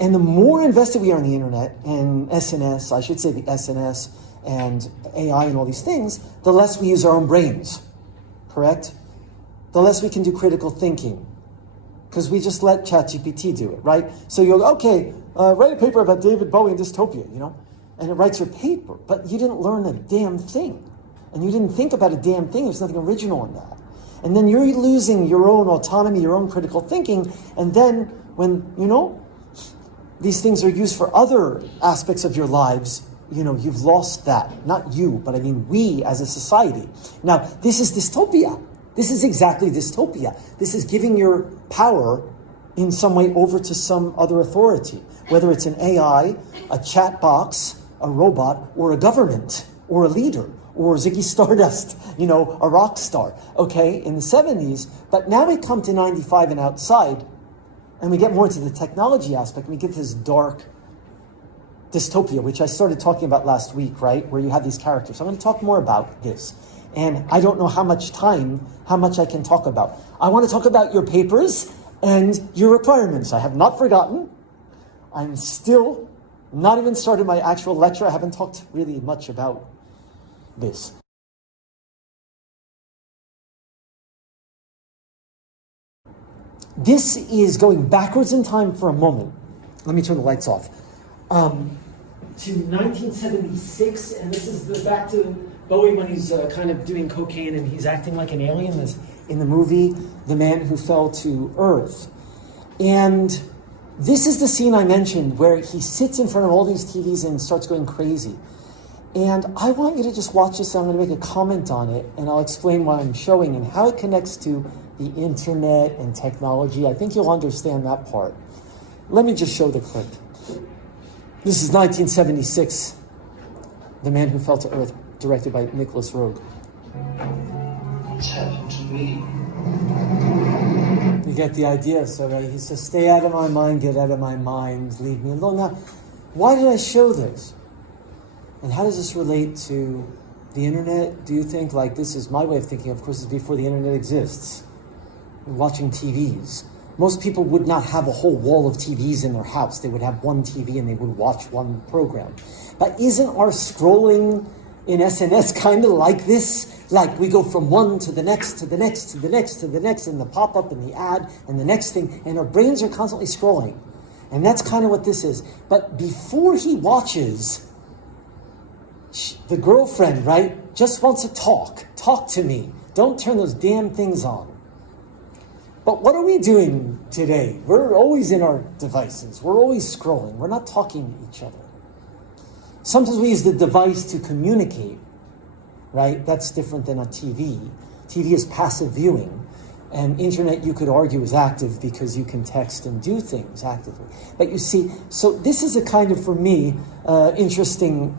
And the more invested we are in the internet and SNS, I should say the SNS and AI and all these things, the less we use our own brains, correct? The less we can do critical thinking, because we just let ChatGPT do it, right? So you'll go, okay, write a paper about David Bowie and dystopia, and it writes your paper, but you didn't learn a damn thing. And you didn't think about a damn thing. There's nothing original in that. And then you're losing your own autonomy, your own critical thinking, and then when, these things are used for other aspects of your lives, you've lost that. Not you, but I mean we as a society. Now, this is dystopia. This is exactly dystopia. This is giving your power in some way over to some other authority, whether it's an AI, a chat box, a robot, or a government, or a leader, or Ziggy Stardust, a rock star, okay, in the 70s. But now we come to 95 and outside, and we get more into the technology aspect, and we get this dark dystopia, which I started talking about last week, right, where you have these characters. I'm going to talk more about this. And I don't know how much I can talk about. I want to talk about your papers and your requirements. I have not forgotten. I'm still not even started my actual lecture. I haven't talked really much about this. This is going backwards in time for a moment. Let me turn the lights off. To 1976, and this is back to Bowie when he's kind of doing cocaine and he's acting like an alien in the movie The Man Who Fell to Earth. And this is the scene I mentioned where he sits in front of all these TVs and starts going crazy. And I want you to just watch this. I'm going to make a comment on it, and I'll explain why I'm showing and how it connects to the internet and technology. I think you'll understand that part. Let me just show the clip. This is 1976, The Man Who Fell to Earth, directed by Nicholas Roeg. What's happened to me? You get the idea. So he says, stay out of my mind, get out of my mind, leave me alone. Now, why did I show this? And how does this relate to the internet? Do you think, this is my way of thinking, of course, it's before the internet exists. Watching TVs. Most people would not have a whole wall of TVs in their house. They would have one TV and they would watch one program. But isn't our scrolling in SNS kind of like this? Like we go from one to the next, to the next, to the next, to the next, and the pop-up and the ad and the next thing, and our brains are constantly scrolling. And that's kind of what this is. But before he watches, the girlfriend, right, just wants to talk to me. Don't turn those damn things on. But what are we doing today? We're always in our devices. We're always scrolling. We're not talking to each other. Sometimes we use the device to communicate, right? That's different than a TV. TV is passive viewing. And internet, you could argue, is active because you can text and do things actively. But you see, so this is a kind of, for me, interesting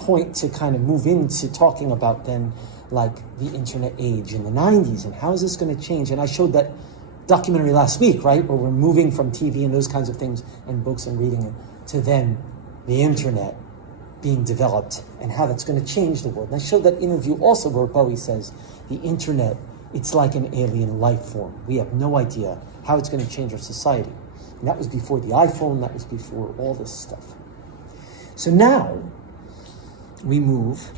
point to kind of move into talking about then, like the internet age in the 90s and how is this going to change? And I showed that documentary last week, right, where we're moving from TV and those kinds of things and books and reading it to then the internet being developed and how that's going to change the world. And I showed that interview also where Bowie says the internet, it's like an alien life form. We have no idea how it's going to change our society. And that was before the iPhone, that was before all this stuff. So now we move.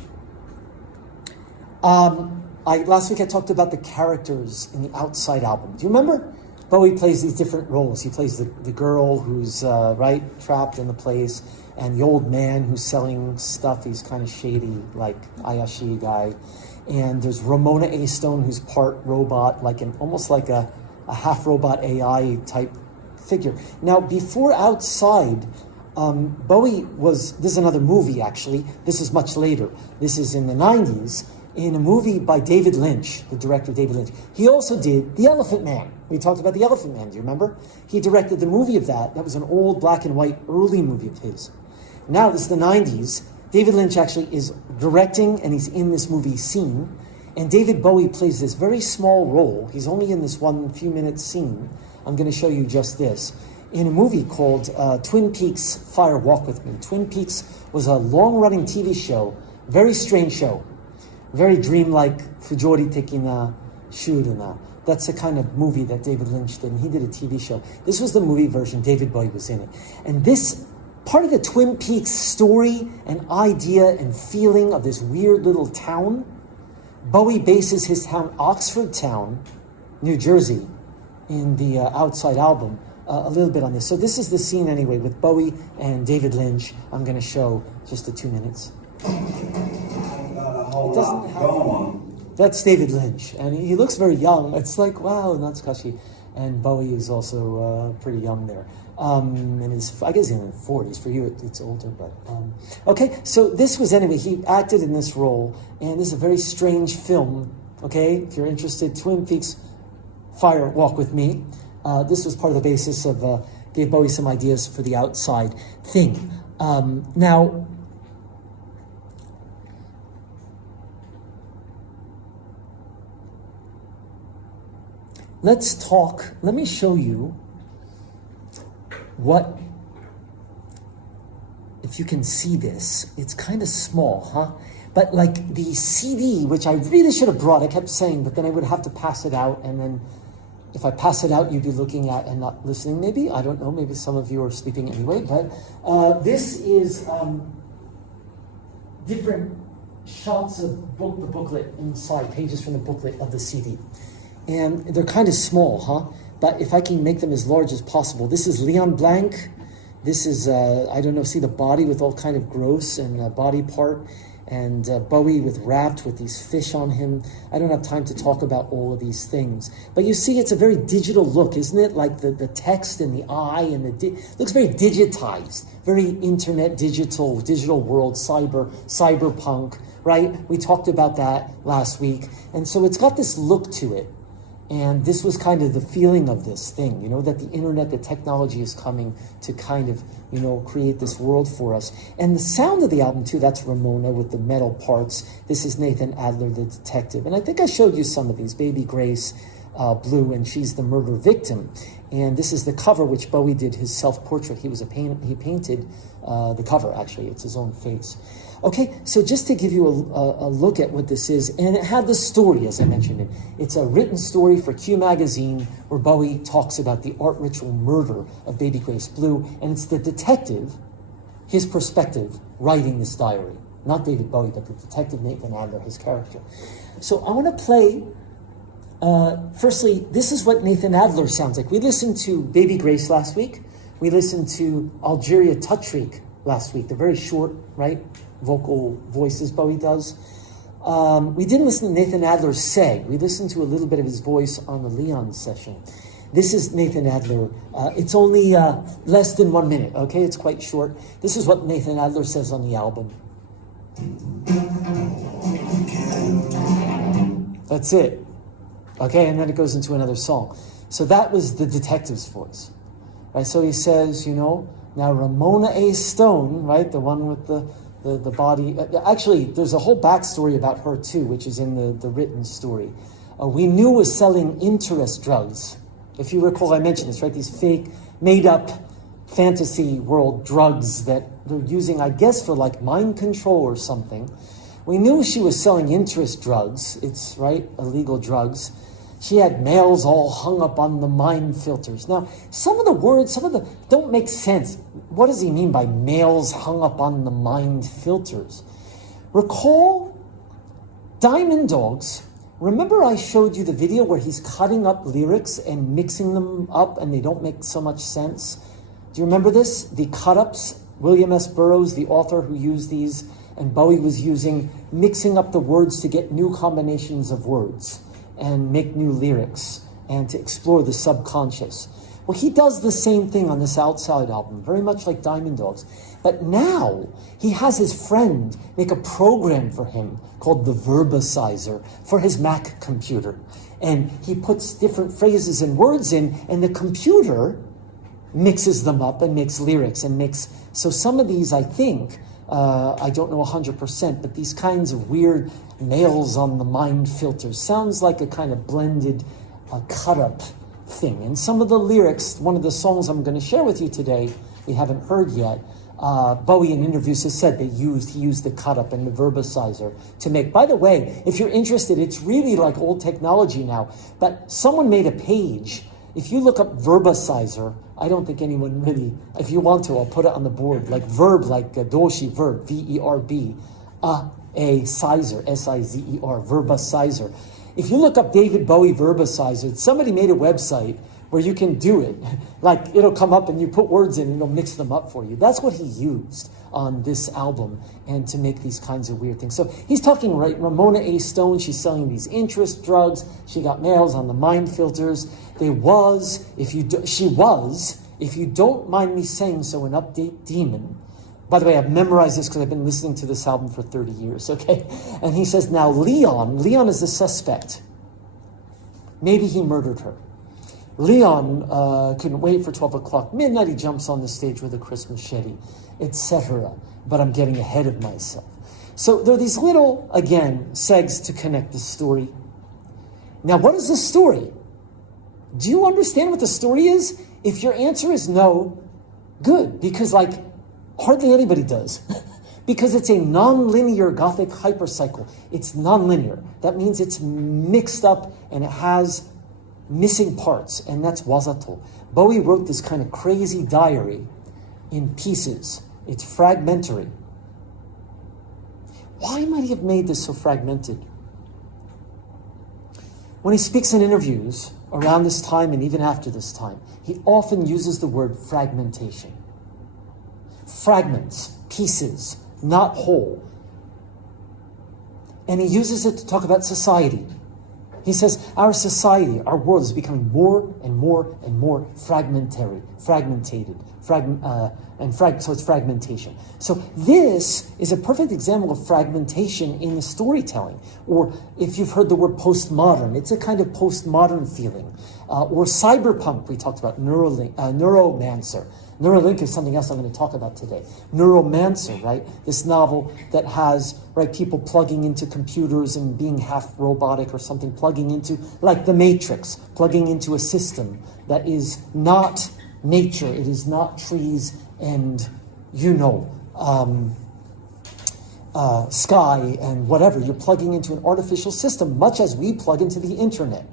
Last week I talked about the characters in the Outside album. Do you remember? Bowie plays these different roles. He plays the girl who's trapped in the place, and the old man who's selling stuff. He's kind of shady, like Ayashi guy. And there's Ramona A. Stone, who's part robot, almost like a half robot AI type figure. Now, before Outside, Bowie this is another movie actually, this is much later. This is in the 90s, in a movie by David Lynch, the director David Lynch. He also did The Elephant Man. We talked about The Elephant Man, do you remember? He directed the movie of that. That was an old black and white early movie of his. Now, this is the 90s. David Lynch actually is directing, and he's in this movie scene. And David Bowie plays this very small role. He's only in this one few minute scene. I'm going to show you just this. In a movie called Twin Peaks Fire Walk With Me. Twin Peaks was a long-running TV show, very strange show. Very dreamlike, fujori tekina shuruna. That's the kind of movie that David Lynch did, and he did a TV show. This was the movie version, David Bowie was in it. And this, part of the Twin Peaks story and idea and feeling of this weird little town, Bowie bases his town, Oxford Town, New Jersey, in the Outside album, a little bit on this. So this is the scene anyway, with Bowie and David Lynch. I'm going to show just the 2 minutes. It doesn't have, that's David Lynch, and he looks very young. It's like, wow, Natsukashi. And Bowie is also pretty young there. In his, I guess in his 40s. For you, it's older, but... Okay, so this was, anyway, he acted in this role, and this is a very strange film, okay? If you're interested, Twin Peaks Fire Walk With Me. This was part of the basis of, gave Bowie some ideas for the Outside thing. Now, let's talk, let me show you what, if you can see this, it's kind of small, huh? But like the CD, which I really should have brought, I kept saying, but then I would have to pass it out, and then if I pass it out, you'd be looking at and not listening maybe, I don't know, maybe some of you are sleeping anyway, but this is different shots of the booklet inside, pages from the booklet of the CD. And they're kind of small, huh? But if I can make them as large as possible. This is Leon Blanc. This is, I don't know, see the body with all kind of gross and body part. And Bowie wrapped with these fish on him. I don't have time to talk about all of these things. But you see, it's a very digital look, isn't it? Like the text and the eye and looks very digitized. Very internet, digital world, cyberpunk, right? We talked about that last week. And so it's got this look to it. And this was kind of the feeling of this thing, you know, that the internet, the technology is coming to kind of, you know, create this world for us. And the sound of the album, too, that's Ramona with the metal parts. This is Nathan Adler, the detective. And I think I showed you some of these, Baby Grace, Blue, and she's the murder victim. And this is the cover, which Bowie did his self-portrait. He painted the cover, actually. It's his own face. Okay, so just to give you a look at what this is, and it had the story, as I mentioned it. It's a written story for Q Magazine where Bowie talks about the art ritual murder of Baby Grace Blue, and it's the detective, his perspective, writing this diary. Not David Bowie, but the detective Nathan Adler, his character. So I want to play, firstly, this is what Nathan Adler sounds like. We listened to Baby Grace last week. We listened to Algeria Touchshrike last week, the very short, right, vocal voices Bowie does. We didn't listen to Nathan Adler's Segue. We listened to a little bit of his voice on the Leon session. This is Nathan Adler. It's only less than 1 minute, okay? It's quite short. This is what Nathan Adler says on the album. That's it. Okay, and then it goes into another song. So that was the detective's voice. Right, so he says, you know, now Ramona A. Stone, right, the one with the body. Actually, there's a whole backstory about her too, which is in the written story. We knew was selling interest drugs. If you recall, I mentioned this, right? These fake, made-up fantasy world drugs that they're using, I guess, for like mind control or something. We knew she was selling interest drugs. It's, right, illegal drugs. She had males all hung up on the mind filters. Now, some of the words, don't make sense. What does he mean by males hung up on the mind filters? Recall Diamond Dogs. Remember I showed you the video where he's cutting up lyrics and mixing them up and they don't make so much sense? Do you remember this? The cut-ups, William S. Burroughs, the author who used these And Bowie was mixing up the words to get new combinations of words and make new lyrics and to explore the subconscious. Well, he does the same thing on this Outside album, very much like Diamond Dogs. But now he has his friend make a program for him called the Verbasizer for his Mac computer. And he puts different phrases and words in, and the computer mixes them up and makes lyrics and makes... So some of these, I think, I don't know 100%, but these kinds of weird nails on the mind filters sounds like a kind of blended cut-up thing. And some of the lyrics, one of the songs I'm going to share with you today, we haven't heard yet, Bowie in interviews has said he used the cut-up and the Verbasizer to make. By the way, if you're interested, it's really like old technology now, but someone made a page. If you look up Verbasizer, I don't think anyone really, if you want to, I'll put it on the board, like verb, like doshi, verb, V-E-R-B, a sizer, S-I-Z-E-R, Verbasizer. If you look up David Bowie Verbasizer, somebody made a website where you can do it. Like, it'll come up and you put words in and it'll mix them up for you. That's what he used on this album and to make these kinds of weird things. So he's talking, right, Ramona A. Stone, she's selling these interest drugs. She got nails on the mind filters. She was, if you don't mind me saying so, an update demon. By the way, I've memorized this because I've been listening to this album for 30 years, okay? And he says, now Leon is the suspect. Maybe he murdered her. Leon couldn't wait for 12 o'clock midnight. He jumps on the stage with a crisp machete, etc. But I'm getting ahead of myself. So there are these little, again, segs to connect the story. Now, what is the story? Do you understand what the story is? If your answer is no, good, because hardly anybody does. Because it's a non-linear Gothic hypercycle. It's non-linear. That means it's mixed up and it has missing parts, and that's wazato. Bowie wrote this kind of crazy diary in pieces. It's fragmentary. Why might he have made this so fragmented? When he speaks in interviews around this time and even after this time, he often uses the word fragmentation. Fragments, pieces, not whole. And he uses it to talk about society. He says, our society, our world is becoming more and more and more fragmented, so it's fragmentation. So this is a perfect example of fragmentation in the storytelling. Or if you've heard the word postmodern, it's a kind of postmodern feeling. Or cyberpunk, we talked about, neuromancer. Neuralink is something else I'm going to talk about today. Neuromancer, right? This novel that has, right, people plugging into computers and being half robotic or something, plugging into, like the Matrix, plugging into a system that is not nature. It is not trees and, sky and whatever. You're plugging into an artificial system, much as we plug into the internet.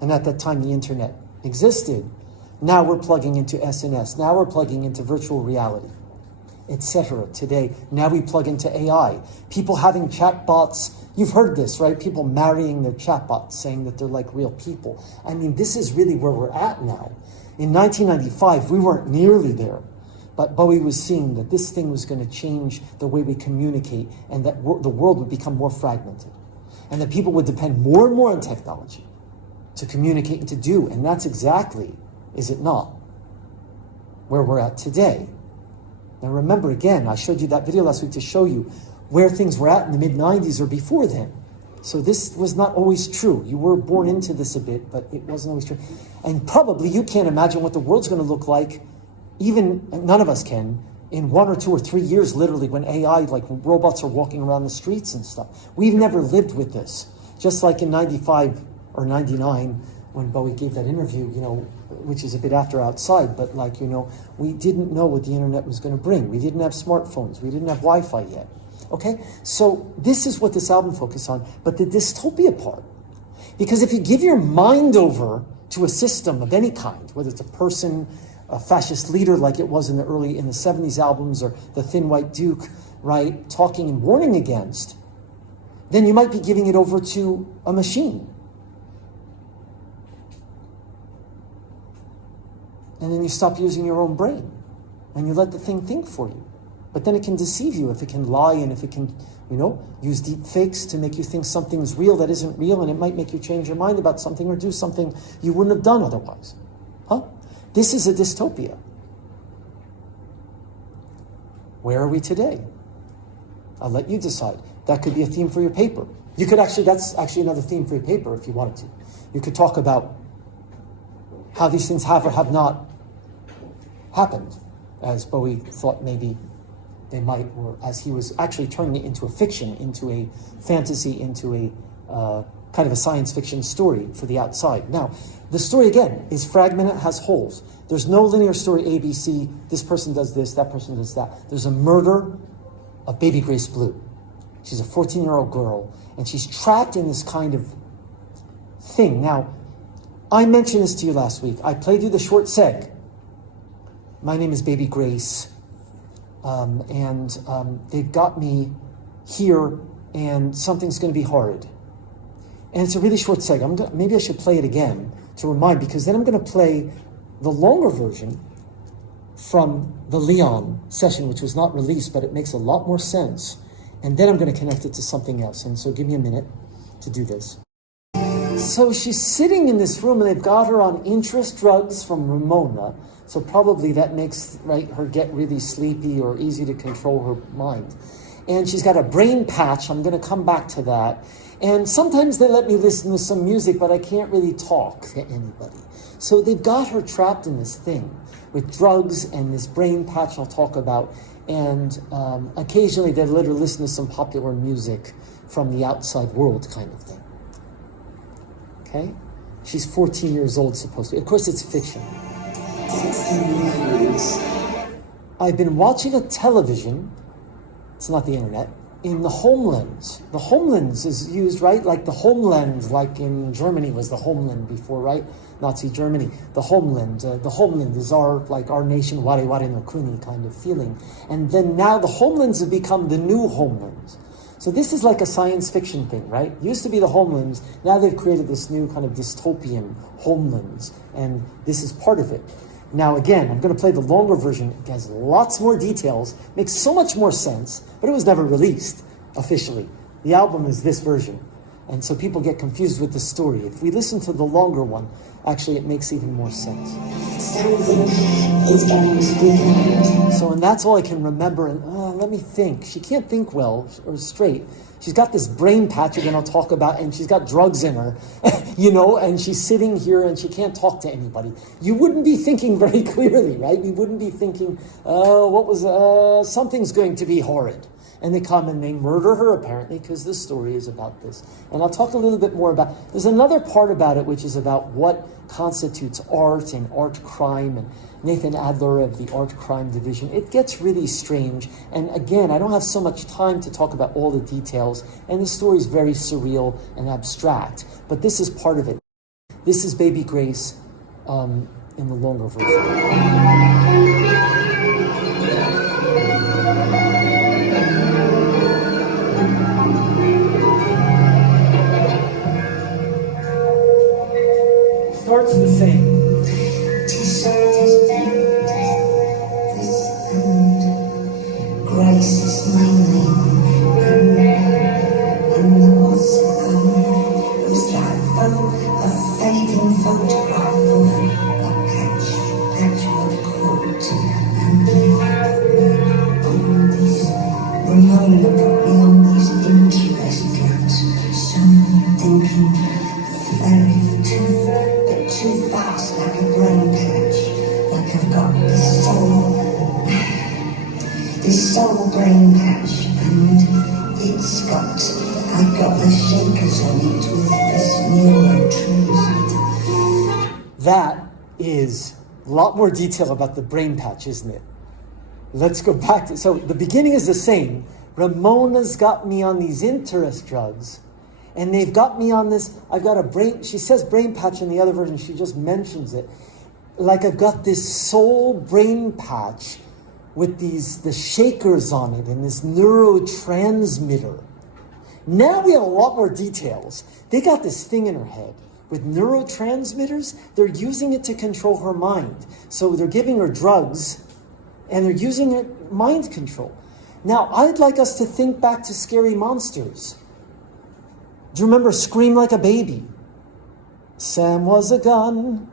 And at that time, the internet existed. Now we're plugging into SNS. Now we're plugging into virtual reality, etc. Today, now we plug into AI. People having chatbots. You've heard this, right? People marrying their chatbots, saying that they're like real people. I mean, this is really where we're at now. In 1995, we weren't nearly there. But Bowie was seeing that this thing was going to change the way we communicate and that the world would become more fragmented. And that people would depend more and more on technology to communicate and to do. And that's exactly, is it not, where we're at today. Now remember, again, I showed you that video last week to show you where things were at in the mid-90s or before then. So this was not always true. You were born into this a bit, but it wasn't always true. And probably you can't imagine what the world's going to look like, even none of us can, in 1 or 2 or 3 years, literally, when AI, like robots are walking around the streets and stuff. We've never lived with this. Just like in 95 or 99, when Bowie gave that interview, which is a bit after Outside, but we didn't know what the internet was going to bring. We didn't have smartphones. We didn't have Wi-Fi yet. Okay? So this is what this album focused on, but the dystopia part. Because if you give your mind over to a system of any kind, whether it's a person, a fascist leader like it was in the 70s albums, or the Thin White Duke, right, talking and warning against, then you might be giving it over to a machine. And then you stop using your own brain and you let the thing think for you. But then it can deceive you if it can lie and if it can, use deep fakes to make you think something's real that isn't real, and it might make you change your mind about something or do something you wouldn't have done otherwise. This is a dystopia. Where are we today? I'll let you decide. That could be a theme for your paper. That's actually another theme for your paper if you wanted to. You could talk about how these things have or have not happened, as Bowie thought maybe they might, or as he was actually turning it into a fiction, into a fantasy, into a kind of a science fiction story for the outside. Now, the story, again, is fragmented, has holes. There's no linear story ABC, this person does this, that person does that. There's a murder of baby Grace Blue. She's a 14-year-old girl, and she's trapped in this kind of thing. Now, I mentioned this to you last week. I played you the short seg. My name is Baby Grace, and they've got me here, and something's going to be horrid. And it's a really short seg. Maybe I should play it again to remind, because then I'm going to play the longer version from the Leon session, which was not released, but it makes a lot more sense. And then I'm going to connect it to something else. And so give me a minute to do this. So she's sitting in this room, and they've got her on interest drugs from Ramona. So probably that makes her get really sleepy or easy to control her mind. And she's got a brain patch. I'm going to come back to that. And sometimes they let me listen to some music, but I can't really talk to anybody. So they've got her trapped in this thing with drugs and this brain patch I'll talk about. And occasionally they let her listen to some popular music from the outside world kind of thing. Okay? She's 14 years old, supposed to be. Of course, it's fiction. I've been watching a television, it's not the internet, in the HomeLens. The HomeLens is used, like the homeland, like in Germany was the homeland before, Nazi Germany. The homeland is our nation, ware ware no kuni kind of feeling. And then now the homelands have become the new homelands. So this is like a science fiction thing, right? Used to be the homelands, now they've created this new kind of dystopian homelands, and this is part of it. Now again, I'm going to play the longer version. It has lots more details, makes so much more sense, but it was never released officially. The album is this version, and so people get confused with the story. If we listen to the longer one, actually it makes even more sense. So, and that's all I can remember, and let me think. She can't think well or straight. She's got this brain patch again I'll talk about, and she's got drugs in her, and she's sitting here and she can't talk to anybody. You wouldn't be thinking very clearly, right? You wouldn't be thinking, something's going to be horrid. And they come and they murder her, apparently, because the story is about this. And I'll talk a little bit more about, there's another part about it, which is about what constitutes art and art crime, and Nathan Adler of the art crime division. It gets really strange. And again, I don't have so much time to talk about all the details. And the story is very surreal and abstract. But this is part of it. This is Baby Grace in the longer version. Starts the same. Grace is my name, and the was it was like a fading photograph of a patchwork quilt, and on this Ramona put me on these interest drugs, so I'm thinking too fast, like a brain patch, like I've got this soul brain patch, and I've got the shakers on it with this neurotransmitter. That is a lot more detail about the brain patch, isn't it? Let's go back to, so the beginning is the same. Ramona's got me on these interest drugs, and they've got me on this, I've got a brain, she says brain patch in the other version, she just mentions it. Like I've got this soul brain patch with the shakers on it and this neurotransmitter. Now we have a lot more details. They got this thing in her head with neurotransmitters. They're using it to control her mind. So they're giving her drugs, and they're using it mind control. Now, I'd like us to think back to Scary Monsters. Do you remember Scream Like a Baby? Sam was a gun.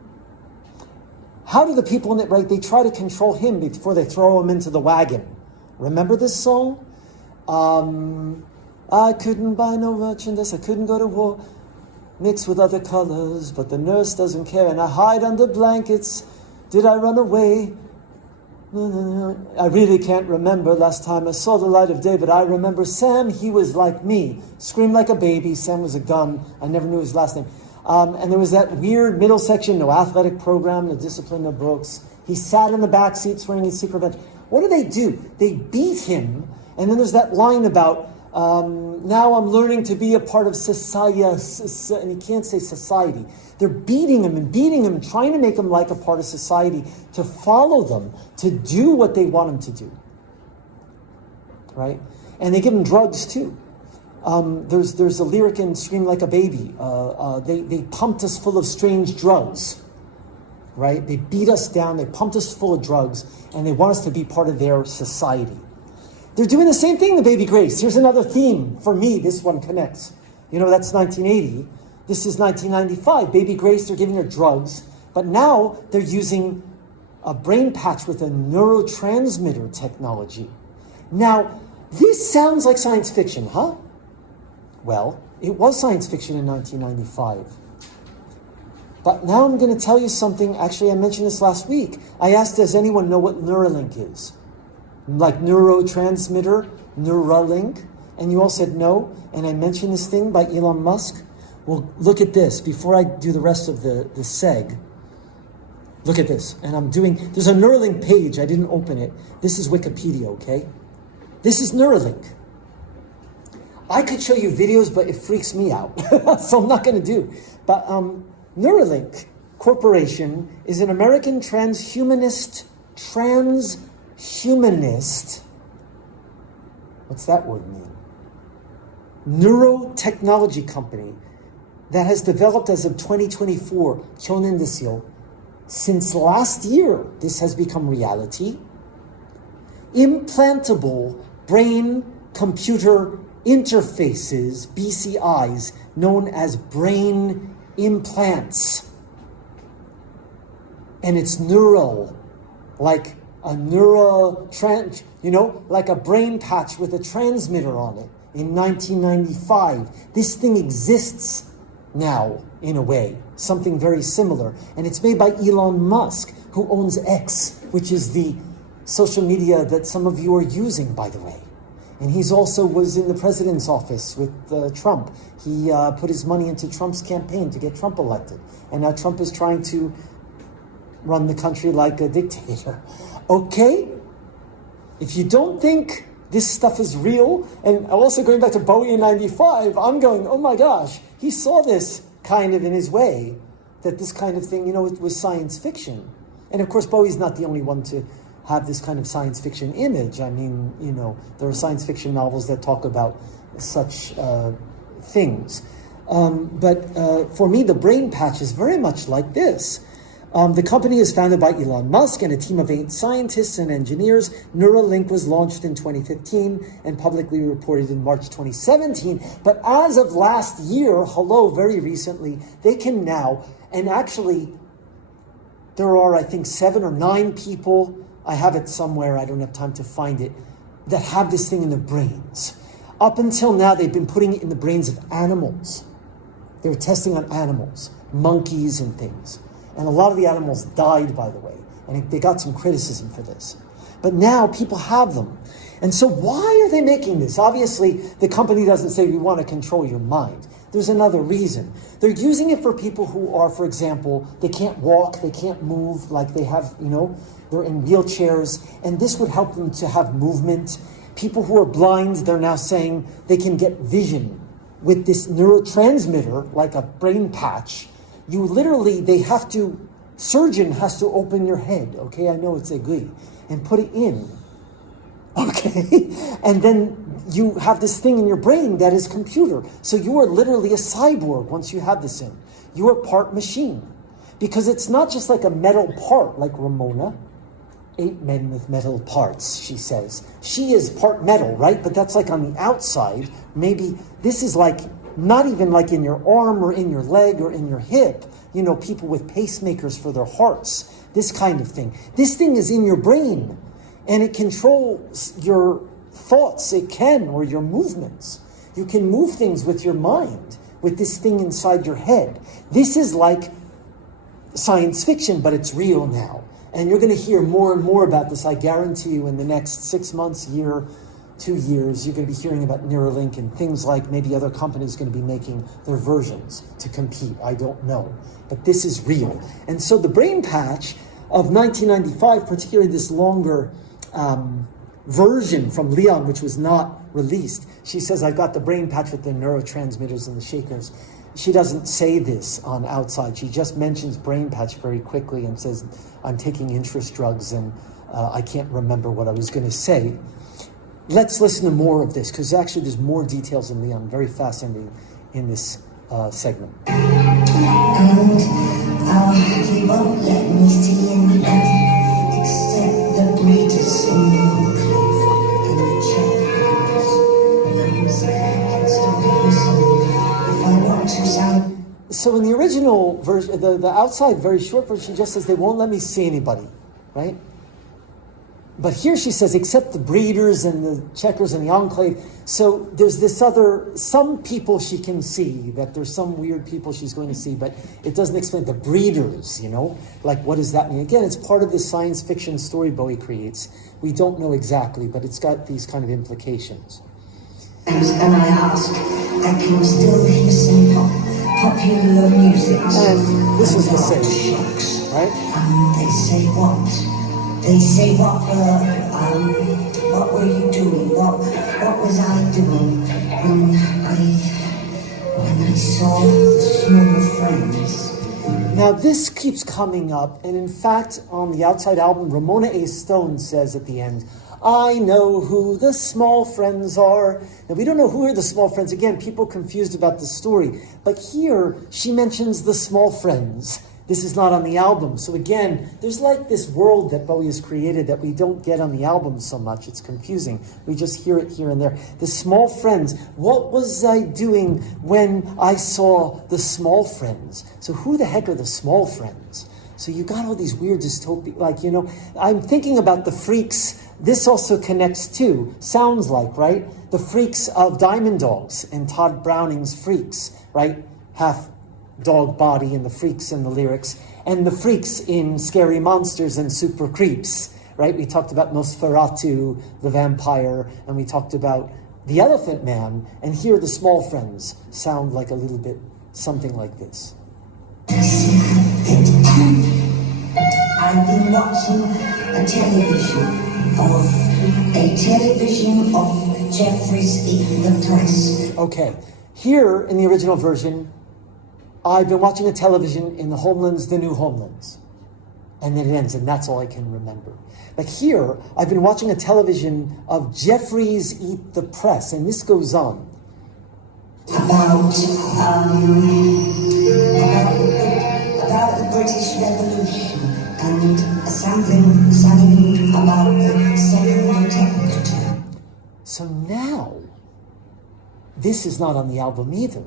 How do the people in it, right, they try to control him before they throw him into the wagon. Remember this song? I couldn't buy no merchandise, I couldn't go to war, mix with other colors, but the nurse doesn't care, and I hide under blankets. Did I run away? I really can't remember last time I saw the light of day, but I remember Sam, he was like me. Screamed like a baby, Sam was a gun, I never knew his last name. And there was that weird middle section, no athletic program, no discipline, no books. He sat in the back seat swearing his secret bench. What do? They beat him, and then there's that line about, now I'm learning to be a part of society, and he can't say society. They're beating him, trying to make him like a part of society, to follow them, to do what they want him to do. Right? And they give him drugs too. There's a lyric in Scream Like a Baby. They pumped us full of strange drugs. Right? They beat us down, they pumped us full of drugs, and they want us to be part of their society. They're doing the same thing to Baby Grace. Here's another theme. For me, this one connects. You know, that's 1980. This is 1995. Baby Grace, they're giving her drugs. But now they're using a brain patch with a neurotransmitter technology. Now, this sounds like science fiction, huh? Well, it was science fiction in 1995. But now I'm going to tell you something. Actually, I mentioned this last week. I asked, does anyone know what Neuralink is? Like neurotransmitter, Neuralink, and you all said no, and I mentioned this thing by Elon Musk. Well, look at this, before I do the rest of the Segue. Look at this, and there's a Neuralink page, I didn't open it. This is Wikipedia, okay? This is Neuralink. I could show you videos, but it freaks me out, so I'm not gonna do. But Neuralink Corporation is an American transhumanist, what's that word mean? Neurotechnology company that has developed as of 2024, Chonendesyo, since last year, this has become reality, implantable brain-computer interfaces, BCIs, known as brain implants. And it's neural, like a like a brain patch with a transmitter on it in 1995. This thing exists now, in a way, something very similar. And it's made by Elon Musk, who owns X, which is the social media that some of you are using, by the way. And he's also was in the president's office with Trump. He put his money into Trump's campaign to get Trump elected. And now Trump is trying to run the country like a dictator. Okay? If you don't think this stuff is real, and also going back to Bowie in 95, I'm going, oh my gosh, he saw this kind of in his way, that this kind of thing, it was science fiction. And of course, Bowie's not the only one to have this kind of science fiction image. I mean, there are science fiction novels that talk about such things. But for me, the brain patch is very much like this. The company is founded by Elon Musk and a team of 8 scientists and engineers. Neuralink was launched in 2015 and publicly reported in March 2017. But as of last year, very recently, they can now, and actually there are, I think, 7 or 9 people, I have it somewhere, I don't have time to find it, that have this thing in their brains. Up until now, they've been putting it in the brains of animals. They were testing on animals, monkeys and things. And a lot of the animals died, by the way. And they got some criticism for this. But now people have them. And so why are they making this? Obviously, the company doesn't say we want to control your mind. There's another reason. They're using it for people who are, for example, they can't walk, they can't move, like they have, they're in wheelchairs. And this would help them to have movement. People who are blind, they're now saying they can get vision with this neurotransmitter, like a brain patch. You literally, surgeon has to open your head, okay? I know it's Segue, and put it in, okay? And then you have this thing in your brain that is computer. So you are literally a cyborg once you have this in. You are part machine. Because it's not just like a metal part like Ramona. 8 men with metal parts, she says. She is part metal, right? But that's like on the outside. Maybe this is like, not even like in your arm or in your leg or in your hip. You know, people with pacemakers for their hearts. This kind of thing. This thing is in your brain. And it controls your thoughts. It can, or your movements. You can move things with your mind, with this thing inside your head. This is like science fiction, but it's real now. And you're going to hear more and more about this. I guarantee you in the next 6 months, year, 2 years, you're going to be hearing about Neuralink and things like maybe other companies going to be making their versions to compete. I don't know. But this is real. And so the brain patch of 1995, particularly this longer version from Leon, which was not released, she says, I got the brain patch with the neurotransmitters and the shakers. She doesn't say this on outside. She just mentions brain patch very quickly and says, I'm taking interest drugs, and I can't remember what I was going to say. Let's listen to more of this, because actually there's more details in Leon, very fascinating in this segment. And he won't let me see anybody except the breeders in the enclave and the checkers. So I can still listen if I want to sound. So in the original version, the outside, very short version, she just says, they won't let me see anybody, right? But here she says, except the breeders and the checkers and the enclave. So there's this some people she can see, that there's some weird people she's going to see, but it doesn't explain the breeders, you know? Like, what does that mean? Again, it's part of the science fiction story Bowie creates. We don't know exactly, but it's got these kind of implications. And I ask, I can still hear some popular music. And this is the same, right? They say what? They say what were you doing? What was I doing when I saw the small friends? Now this keeps coming up, and in fact, on the Outside album, Ramona A. Stone says at the end, I know who the small friends are. Now we don't know who are the small friends. Again, people confused about the story. But here, she mentions the small friends. This is not on the album. So again, there's like this world that Bowie has created that we don't get on the album so much. It's confusing. We just hear it here and there. The small friends. What was I doing when I saw the small friends? So who the heck are the small friends? So you got all these weird dystopia, like, you know, I'm thinking about the freaks. This also connects too, sounds like, right? The freaks of Diamond Dogs and Todd Browning's Freaks, right? Half dog body and the freaks in the lyrics, and the freaks in Scary Monsters and Super Creeps, right? We talked about Nosferatu, the vampire, and we talked about the Elephant Man, and here the small friends sound like a little bit something like this. I've been watching a television of Jeffries eating the press. Okay, here in the original version, I've been watching a television in the Homelands, the New Homelands. And then it ends, and that's all I can remember. But here, I've been watching a television of Jeffries eat the press, and this goes on. About the British Revolution and something about the second protector. So now, this is not on the album either.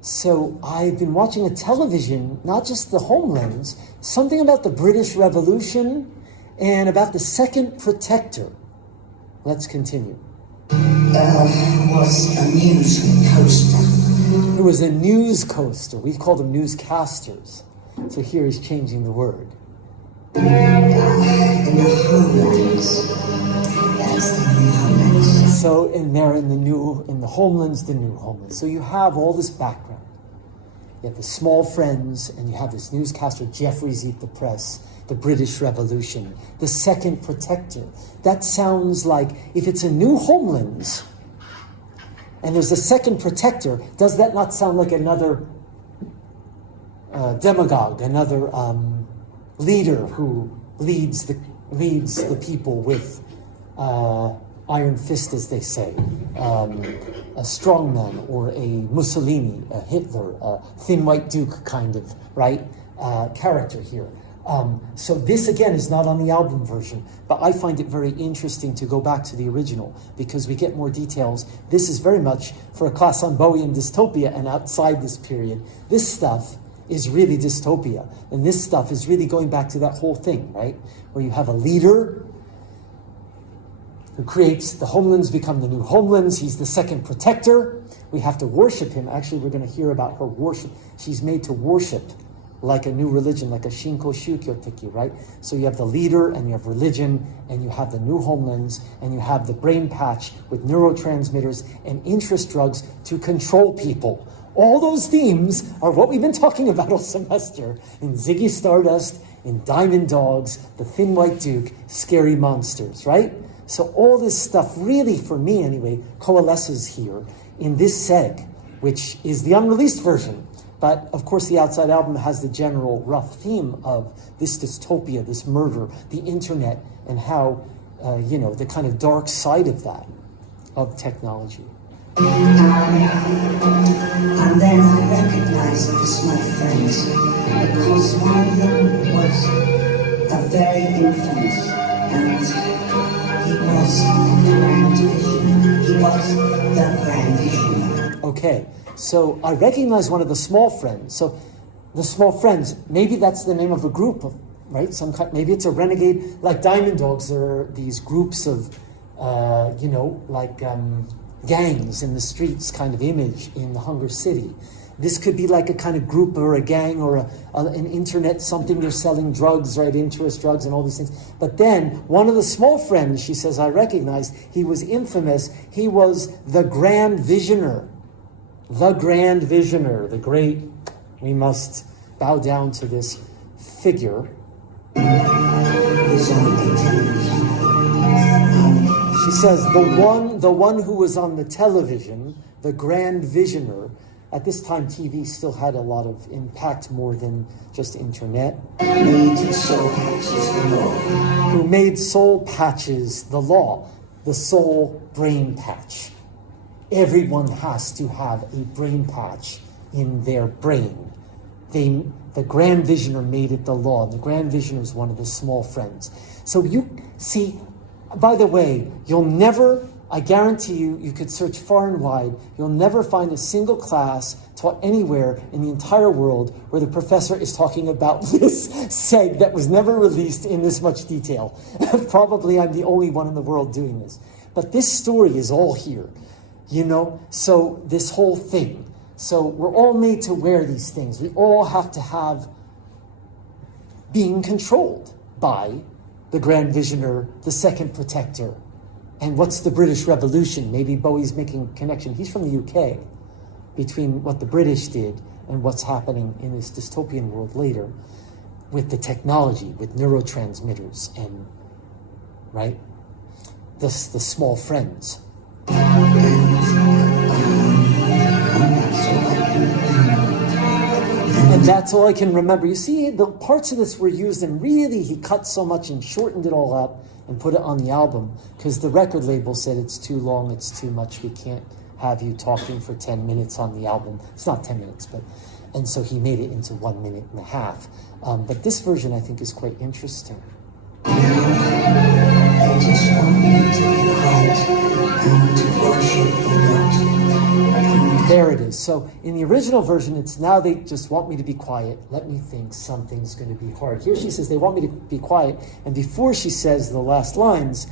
So I've been watching a television, not just the Homelands, something about the British Revolution and about the second protector. Let's continue. Was a news coaster. It was a news coaster. We call them newscasters. So here he's changing the word. In the Homelands. That's the New Homelands. So in the Homelands, the New Homelands. So you have all this background. You have the small friends, and you have this newscaster, Jeffries eat the press, the British Revolution, the second protector. That sounds like, if it's a new Homelands, and there's a second protector, does that not sound like another demagogue, another leader who leads the people with iron fist, as they say, a strongman or a Mussolini, a Hitler, a thin white duke kind of, right, character here. So this, again, is not on the album version, but I find it very interesting to go back to the original because we get more details. This is very much for a class on Bowie and dystopia and outside this period. This stuff is really dystopia, and this stuff is really going back to that whole thing, right? Where you have a leader who creates the homelands become the new homelands. He's the second protector. We have to worship him. Actually, we're going to hear about her worship. She's made to worship like a new religion, like a Shinko Shukyo Teki, right? So you have the leader, and you have religion, and you have the new homelands, and you have the brain patch with neurotransmitters and interest drugs to control people. All those themes are what we've been talking about all semester in Ziggy Stardust, in Diamond Dogs, The Thin White Duke, Scary Monsters, right? So all this stuff really, for me anyway, coalesces here in this Seg, which is the unreleased version. But of course the Outside album has the general rough theme of this dystopia, this murder, the internet, and how, the kind of dark side of that, of technology. And then I recognized the small friends because one of them was a very infant and he was the grand vision. He was the grand vision. Okay, so I recognize one of the small friends. So the small friends, maybe that's the name of a group, right? Some kind, maybe it's a renegade, like Diamond Dogs. There are these groups of, gangs in the streets kind of image in the Hunger City. This could be like a kind of group or a gang or an internet something. They're selling drugs, right? Interest drugs and all these things. But then one of the small friends, she says, I recognized, he was infamous. He was the grand visioner. The grand visioner, the great, we must bow down to this figure. She says, the one who was on the television, the grand visioner. At this time, TV still had a lot of impact more than just internet. Who made soul patches the law, the soul brain patch. Everyone has to have a brain patch in their brain. The grand visioner made it the law. The grand visioner is one of the small friends. So you see, by the way, you'll never, I guarantee you could search far and wide, you'll never find a single class taught anywhere in the entire world where the professor is talking about this seg that was never released in this much detail. Probably I'm the only one in the world doing this. But this story is all here, so this whole thing. So we're all made to wear these things. We all have to have being controlled by the grand visioner, the second protector. And what's the British Revolution? Maybe Bowie's making a connection. He's from the UK, between what the British did and what's happening in this dystopian world later with the technology, with neurotransmitters and, right, the small friends. And that's all I can remember. You see, the parts of this were used, and really he cut so much and shortened it all up and put it on the album because the record label said it's too long, it's too much, we can't have you talking for 10 minutes on the album. It's not 10 minutes, and so he made it into 1.5 minutes. But this version I think is quite interesting. I just want you to be quiet and to worship the Lord. There it is. So in the original version, it's now they just want me to be quiet. Let me think something's going to be hard. Here she says they want me to be quiet. And before she says the last lines,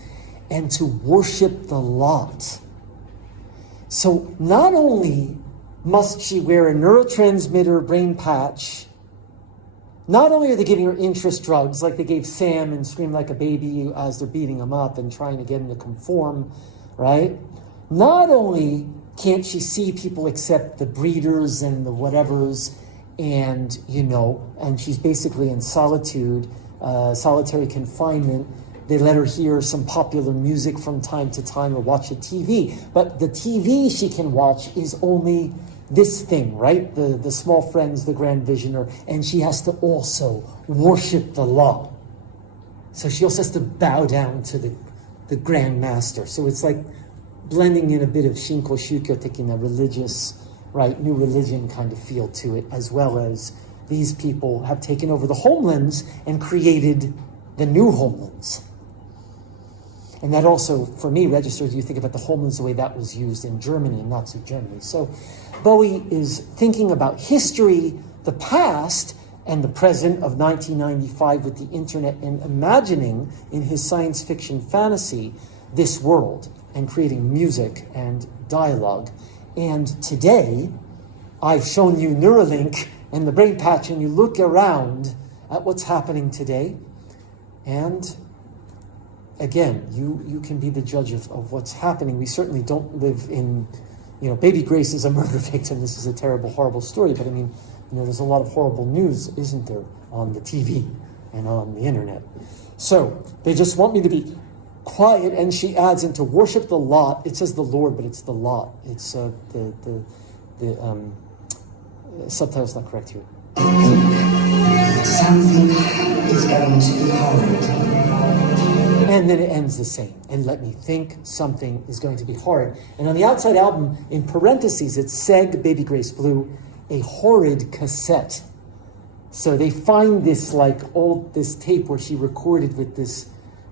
and to worship the lot. So not only must she wear a neurotransmitter brain patch, not only are they giving her interest drugs like they gave Sam and Scream Like a Baby as they're beating him up and trying to get him to conform, right? Not only can't she see people except the breeders and the whatevers, and and she's basically in solitude, solitary confinement. They let her hear some popular music from time to time or watch the TV, but the TV she can watch is only this thing, right? The small friends, the grand visioner, and she has to also worship the law. So she also has to bow down to the grand master. So it's like blending in a bit of Shinko Shukyo, taking a religious, right, new religion kind of feel to it, as well as these people have taken over the homelands and created the new homelands. And that also, for me, registers, you think about the homelands, the way that was used in Germany, in Nazi Germany. So Bowie is thinking about history, the past, and the present of 1995 with the internet, and imagining in his science fiction fantasy this world and creating music and dialogue. And today, I've shown you Neuralink and the brain patch, and you look around at what's happening today, and again, you can be the judge of what's happening. We certainly don't live in, Baby Grace is a murder victim. This is a terrible, horrible story, but I mean, there's a lot of horrible news, isn't there, on the TV and on the internet. So they just want me to be quiet, and she adds, and to worship the lot. It says the Lord, but it's the lot. It's the subtitle's not correct here. Something is going to be horrid. And then it ends the same. And let me think, something is going to be horrid. And on the outside album, in parentheses, it's Segue, Baby Grace Blue, a horrid cassette. So they find this this tape where she recorded with this,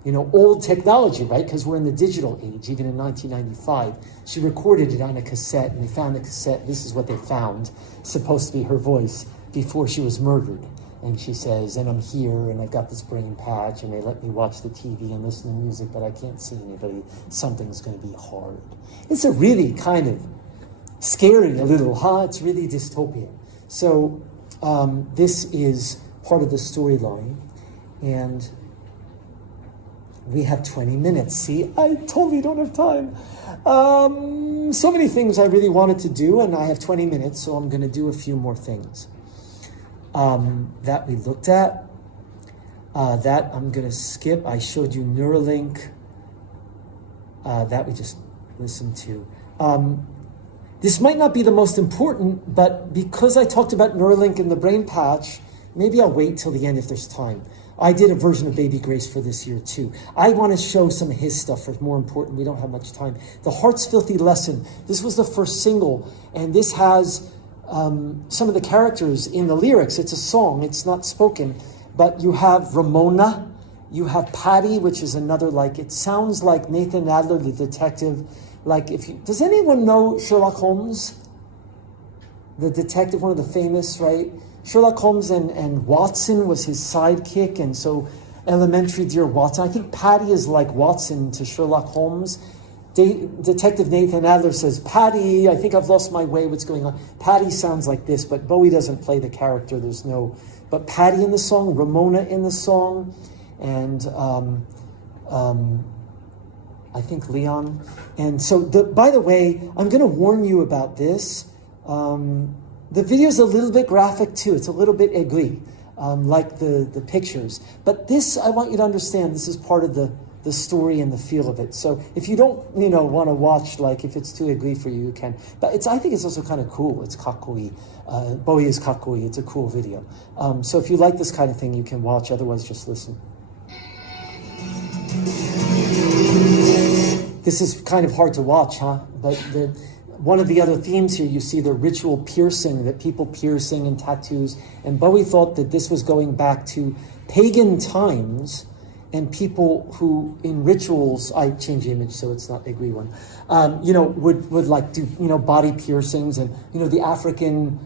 old technology, right? Because we're in the digital age, even in 1995. She recorded it on a cassette, and they found the cassette. This is what they found, supposed to be her voice before she was murdered. And she says, and I'm here, and I've got this brain patch, and they let me watch the TV and listen to music, but I can't see anybody. Something's going to be hard. It's a really kind of scary, a little, It's really dystopia. So this is part of the storyline, and we have 20 minutes. See, I totally don't have time. So many things I really wanted to do, and I have 20 minutes, so I'm going to do a few more things. That we looked at. That I'm going to skip. I showed you Neuralink. That we just listened to. This might not be the most important, but because I talked about Neuralink and the brain patch, maybe I'll wait till the end if there's time. I did a version of Baby Grace for this year too. I want to show some of his stuff. It's more important. We don't have much time. The Heart's Filthy Lesson. This was the first single, and this has some of the characters in the lyrics. It's a song, it's not spoken, but you have Ramona, you have Patty, which is another, it sounds like Nathan Adler, the detective. Does anyone know Sherlock Holmes? The detective, one of the famous, right? Sherlock Holmes and Watson was his sidekick, and so Elementary Dear Watson. I think Patty is like Watson to Sherlock Holmes. Detective Nathan Adler says, Patty, I think I've lost my way, what's going on? Patty sounds like this, but Bowie doesn't play the character, but Patty in the song, Ramona in the song, and I think Leon. And so, by the way, I'm going to warn you about this. The video's a little bit graphic too, it's a little bit ugly, like the pictures. But this, I want you to understand, this is part of the story and the feel of it. So if you don't, want to watch, if it's too ugly for you, you can. But I think it's also kind of cool. It's kakkoi. Bowie is kakkoi. It's a cool video. So if you like this kind of thing, you can watch. Otherwise, just listen. This is kind of hard to watch, huh? But one of the other themes here, you see the ritual piercing, that people piercing and tattoos. And Bowie thought that this was going back to pagan times, and people who in rituals, I change the image so it's not a agree one, would do, body piercings, and, the African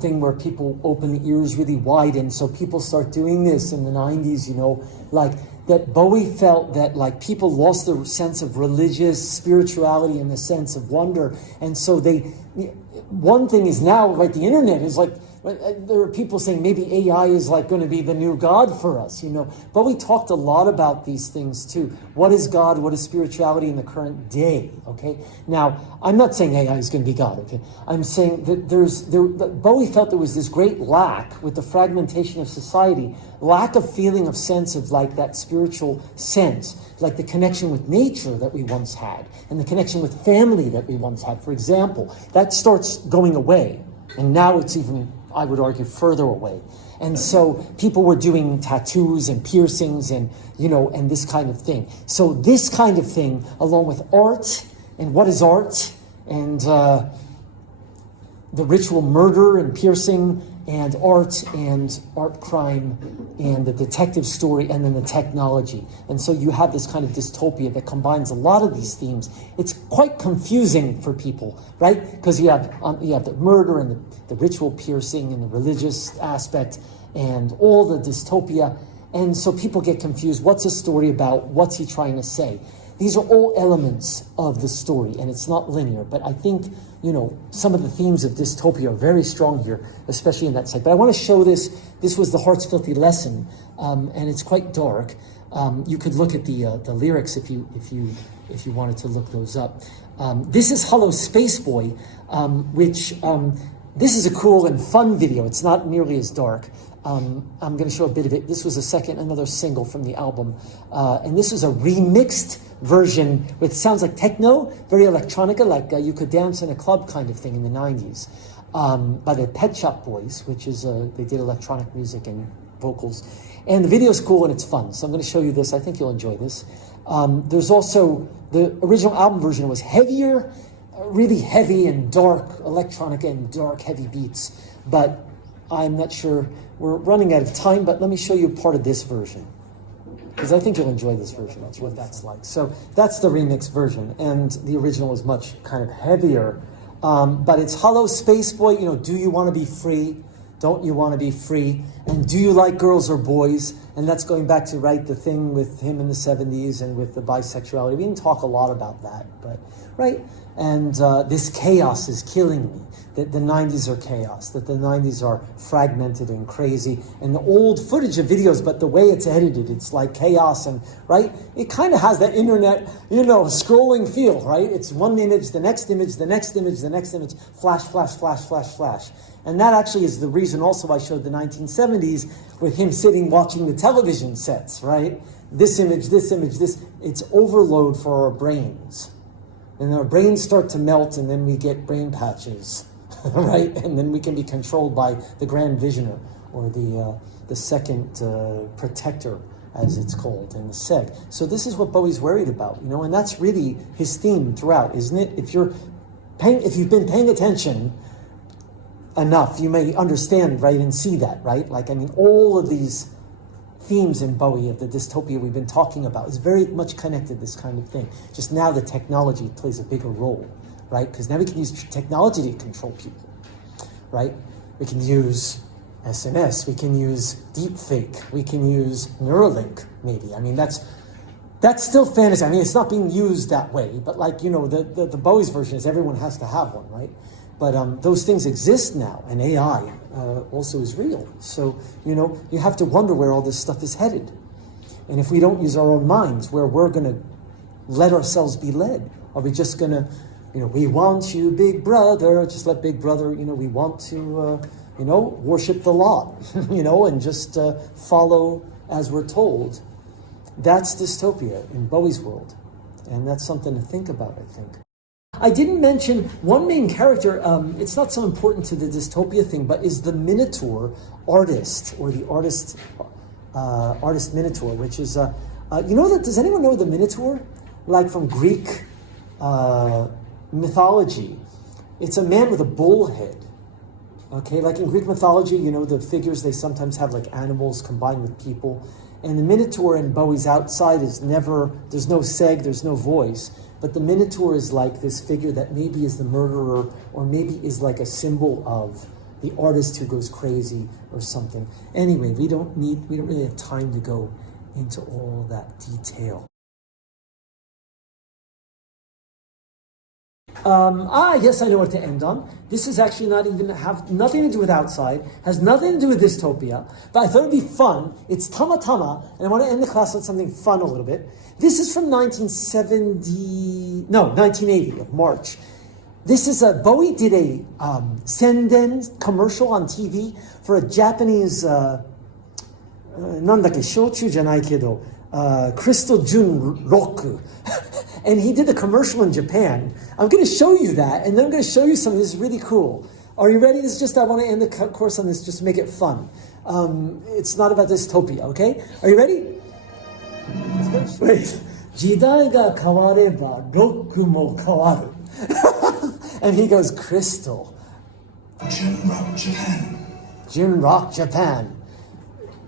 thing where people open the ears really wide. And so people start doing this in the 90s, that Bowie felt that people lost the sense of religious spirituality and the sense of wonder. And so one thing is now, the internet is there are people saying maybe AI is going to be the new God for us, But we talked a lot about these things too. What is God? What is spirituality in the current day? Okay. Now, I'm not saying AI is going to be God. Okay. I'm saying that Bowie felt there was this great lack with the fragmentation of society, lack of feeling of sense of that spiritual sense, like the connection with nature that we once had, and the connection with family that we once had. For example, that starts going away, and now it's even, I would argue, further away. And so people were doing tattoos and piercings and this kind of thing. So this kind of thing, along with art and what is art, and the ritual murder and piercing and art crime, and the detective story, and then the technology. And so you have this kind of dystopia that combines a lot of these themes. It's quite confusing for people, right? Because you have the murder and the ritual piercing and the religious aspect and all the dystopia. And so people get confused. What's a story about? What's he trying to say? These are all elements of the story, and it's not linear. But I think, some of the themes of dystopia are very strong here, especially in that side. But I want to show this. This was the Heart's Filthy Lesson, and it's quite dark. You could look at the lyrics if you wanted to look those up. This is Hallo Spaceboy, which this is a cool and fun video. It's not nearly as dark. I'm going to show a bit of it. This was another single from the album, and this is a remixed version with sounds like techno, very electronica, like you could dance in a club kind of thing in the 90s, by the Pet Shop Boys, which is they did electronic music and vocals, and the video's cool and it's fun. So I'm going to show you this. I think you'll enjoy this. There's also the original album version was heavier, really heavy and dark electronica and dark heavy beats, but I'm not sure. We're running out of time, but let me show you part of this version, because I think you'll enjoy this version. That's what that's like. So that's the remix version, and the original is much kind of heavier. But it's Hallo Spaceboy. Do you want to be free? Don't you want to be free? And do you like girls or boys? And that's going back to, the thing with him in the 70s and with the bisexuality. We didn't talk a lot about that, but, right? And this chaos is killing me. That the 90s are chaos, that the 90s are fragmented and crazy, and the old footage of videos, but the way it's edited, it's like chaos, and right? It kind of has that internet, scrolling feel, right? It's one image, the next image, the next image, the next image, flash, flash, flash, flash, flash. And that actually is the reason also I showed the 1970s with him sitting watching the television sets, right? This image, this image, this, it's overload for our brains. And our brains start to melt, and then we get brain patches. Right, and then we can be controlled by the Grand Visioner, or the second protector, as it's called, in the Segue. So this is what Bowie's worried about, and that's really his theme throughout, isn't it? If you've been paying attention enough, you may understand, right, and see that, right? All of these themes in Bowie of the dystopia we've been talking about is very much connected to this kind of thing. Just now the technology plays a bigger role. Right? Because now we can use technology to control people, right? We can use SNS, we can use deepfake, we can use Neuralink, maybe. That's still fantasy. It's not being used that way, but the Bowie's version is everyone has to have one, right? But those things exist now, and AI also is real. So, you have to wonder where all this stuff is headed. And if we don't use our own minds, where we're going to let ourselves be led, are we just going to we want you, Big Brother, just let Big Brother, we want to, worship the law, and just follow as we're told. That's dystopia in Bowie's world. And that's something to think about, I think. I didn't mention one main character, it's not so important to the dystopia thing, but is the Minotaur artist, or the artist Minotaur, which is, does anyone know the Minotaur? From Greek mythology. It's a man with a bull head. Okay, in Greek mythology, the figures, they sometimes have animals combined with people. And the Minotaur in Bowie's outside is never, there's no Segue, there's no voice. But the Minotaur is this figure that maybe is the murderer, or maybe is a symbol of the artist who goes crazy or something. Anyway, we don't really have time to go into all that detail. Yes, I know what to end on. This is actually have nothing to do with outside, has nothing to do with dystopia, but I thought it'd be fun. It's Tama, and I want to end the class with something fun a little bit. This is from 1980 of March. This is Bowie did a Senden commercial on TV for a Japanese, shochu janai kedo, Crystal Jun Roku. And he did a commercial in Japan. I'm going to show you that, and then I'm going to show you something. This is really cool. Are you ready? This is just, I want to end the course on this just to make it fun. It's not about dystopia, okay? Are you ready? Wait. 時代が変わればロックも変わる. And he goes, Crystal. Japan. Junroku Japan.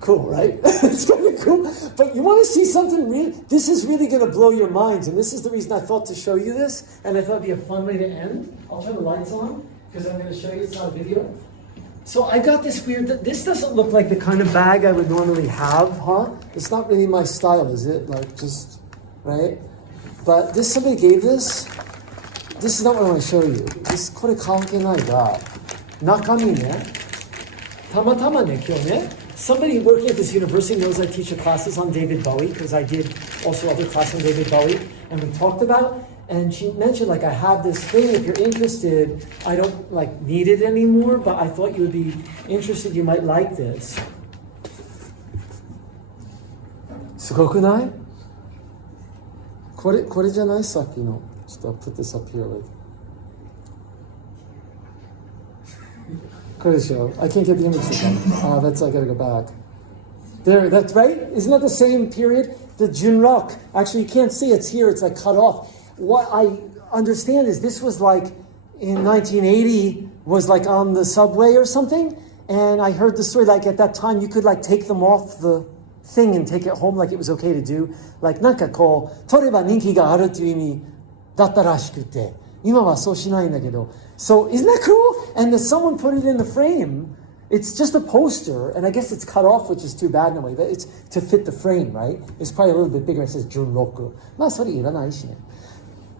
Cool, right? It's kind of cool. But you want to see something real? This is really going to blow your minds. And this is the reason I thought to show you this. And I thought it'd be a fun way to end. I'll turn the lights on because I'm going to show you. It's not a video. So I got this weird, this doesn't look like the kind of bag I would normally have, huh? It's not really my style, is it? Like just, right? But this, somebody gave this. This is not what I want to show you. This, これ関係ないが、中身ね、たまたまね、今日ね、somebody working at this university knows I teach classes on David Bowie, because I did also other classes on David Bowie, and we talked about, and she mentioned, like, I have this thing, if you're interested, I don't, like, need it anymore, but I thought you would be interested, you might like this. すごくない?これじゃない?さっきの。ちょっと put this up here, like. これでしょ? I can't get the image to come. That's, I gotta go back. There, that's right? Isn't that the same period? The Junroku. Actually, you can't see it's here, it's like cut off. What I understand is this was like in 1980, was like on the subway or something. And I heard the story, like at that time, you could like take them off the thing and take it home, like it was okay to do. Like, なんかこう、取れば人気があるという意味だったらしくて。今はそうしないんだけど. So, isn't that cool? And then someone put it in the frame. It's just a poster, and I guess it's cut off, which is too bad in a way, but it's to fit the frame, right? It's probably a little bit bigger. It says Junroku. まあ、それいらないしね.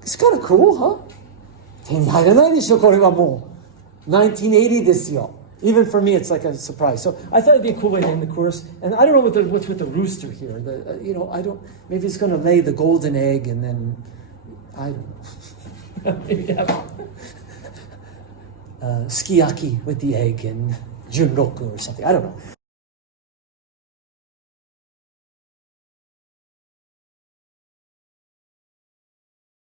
It's kind of cool, huh? 手に入らないでしょ、これはもう。1980 ですよ. Even for me, it's like a surprise. So I thought it'd be a cool way to end the course. And I don't know what's with the rooster here. Maybe it's going to lay the golden egg, and then, I don't know. Maybe have sukiyaki with the egg and Junroku or something. I don't know.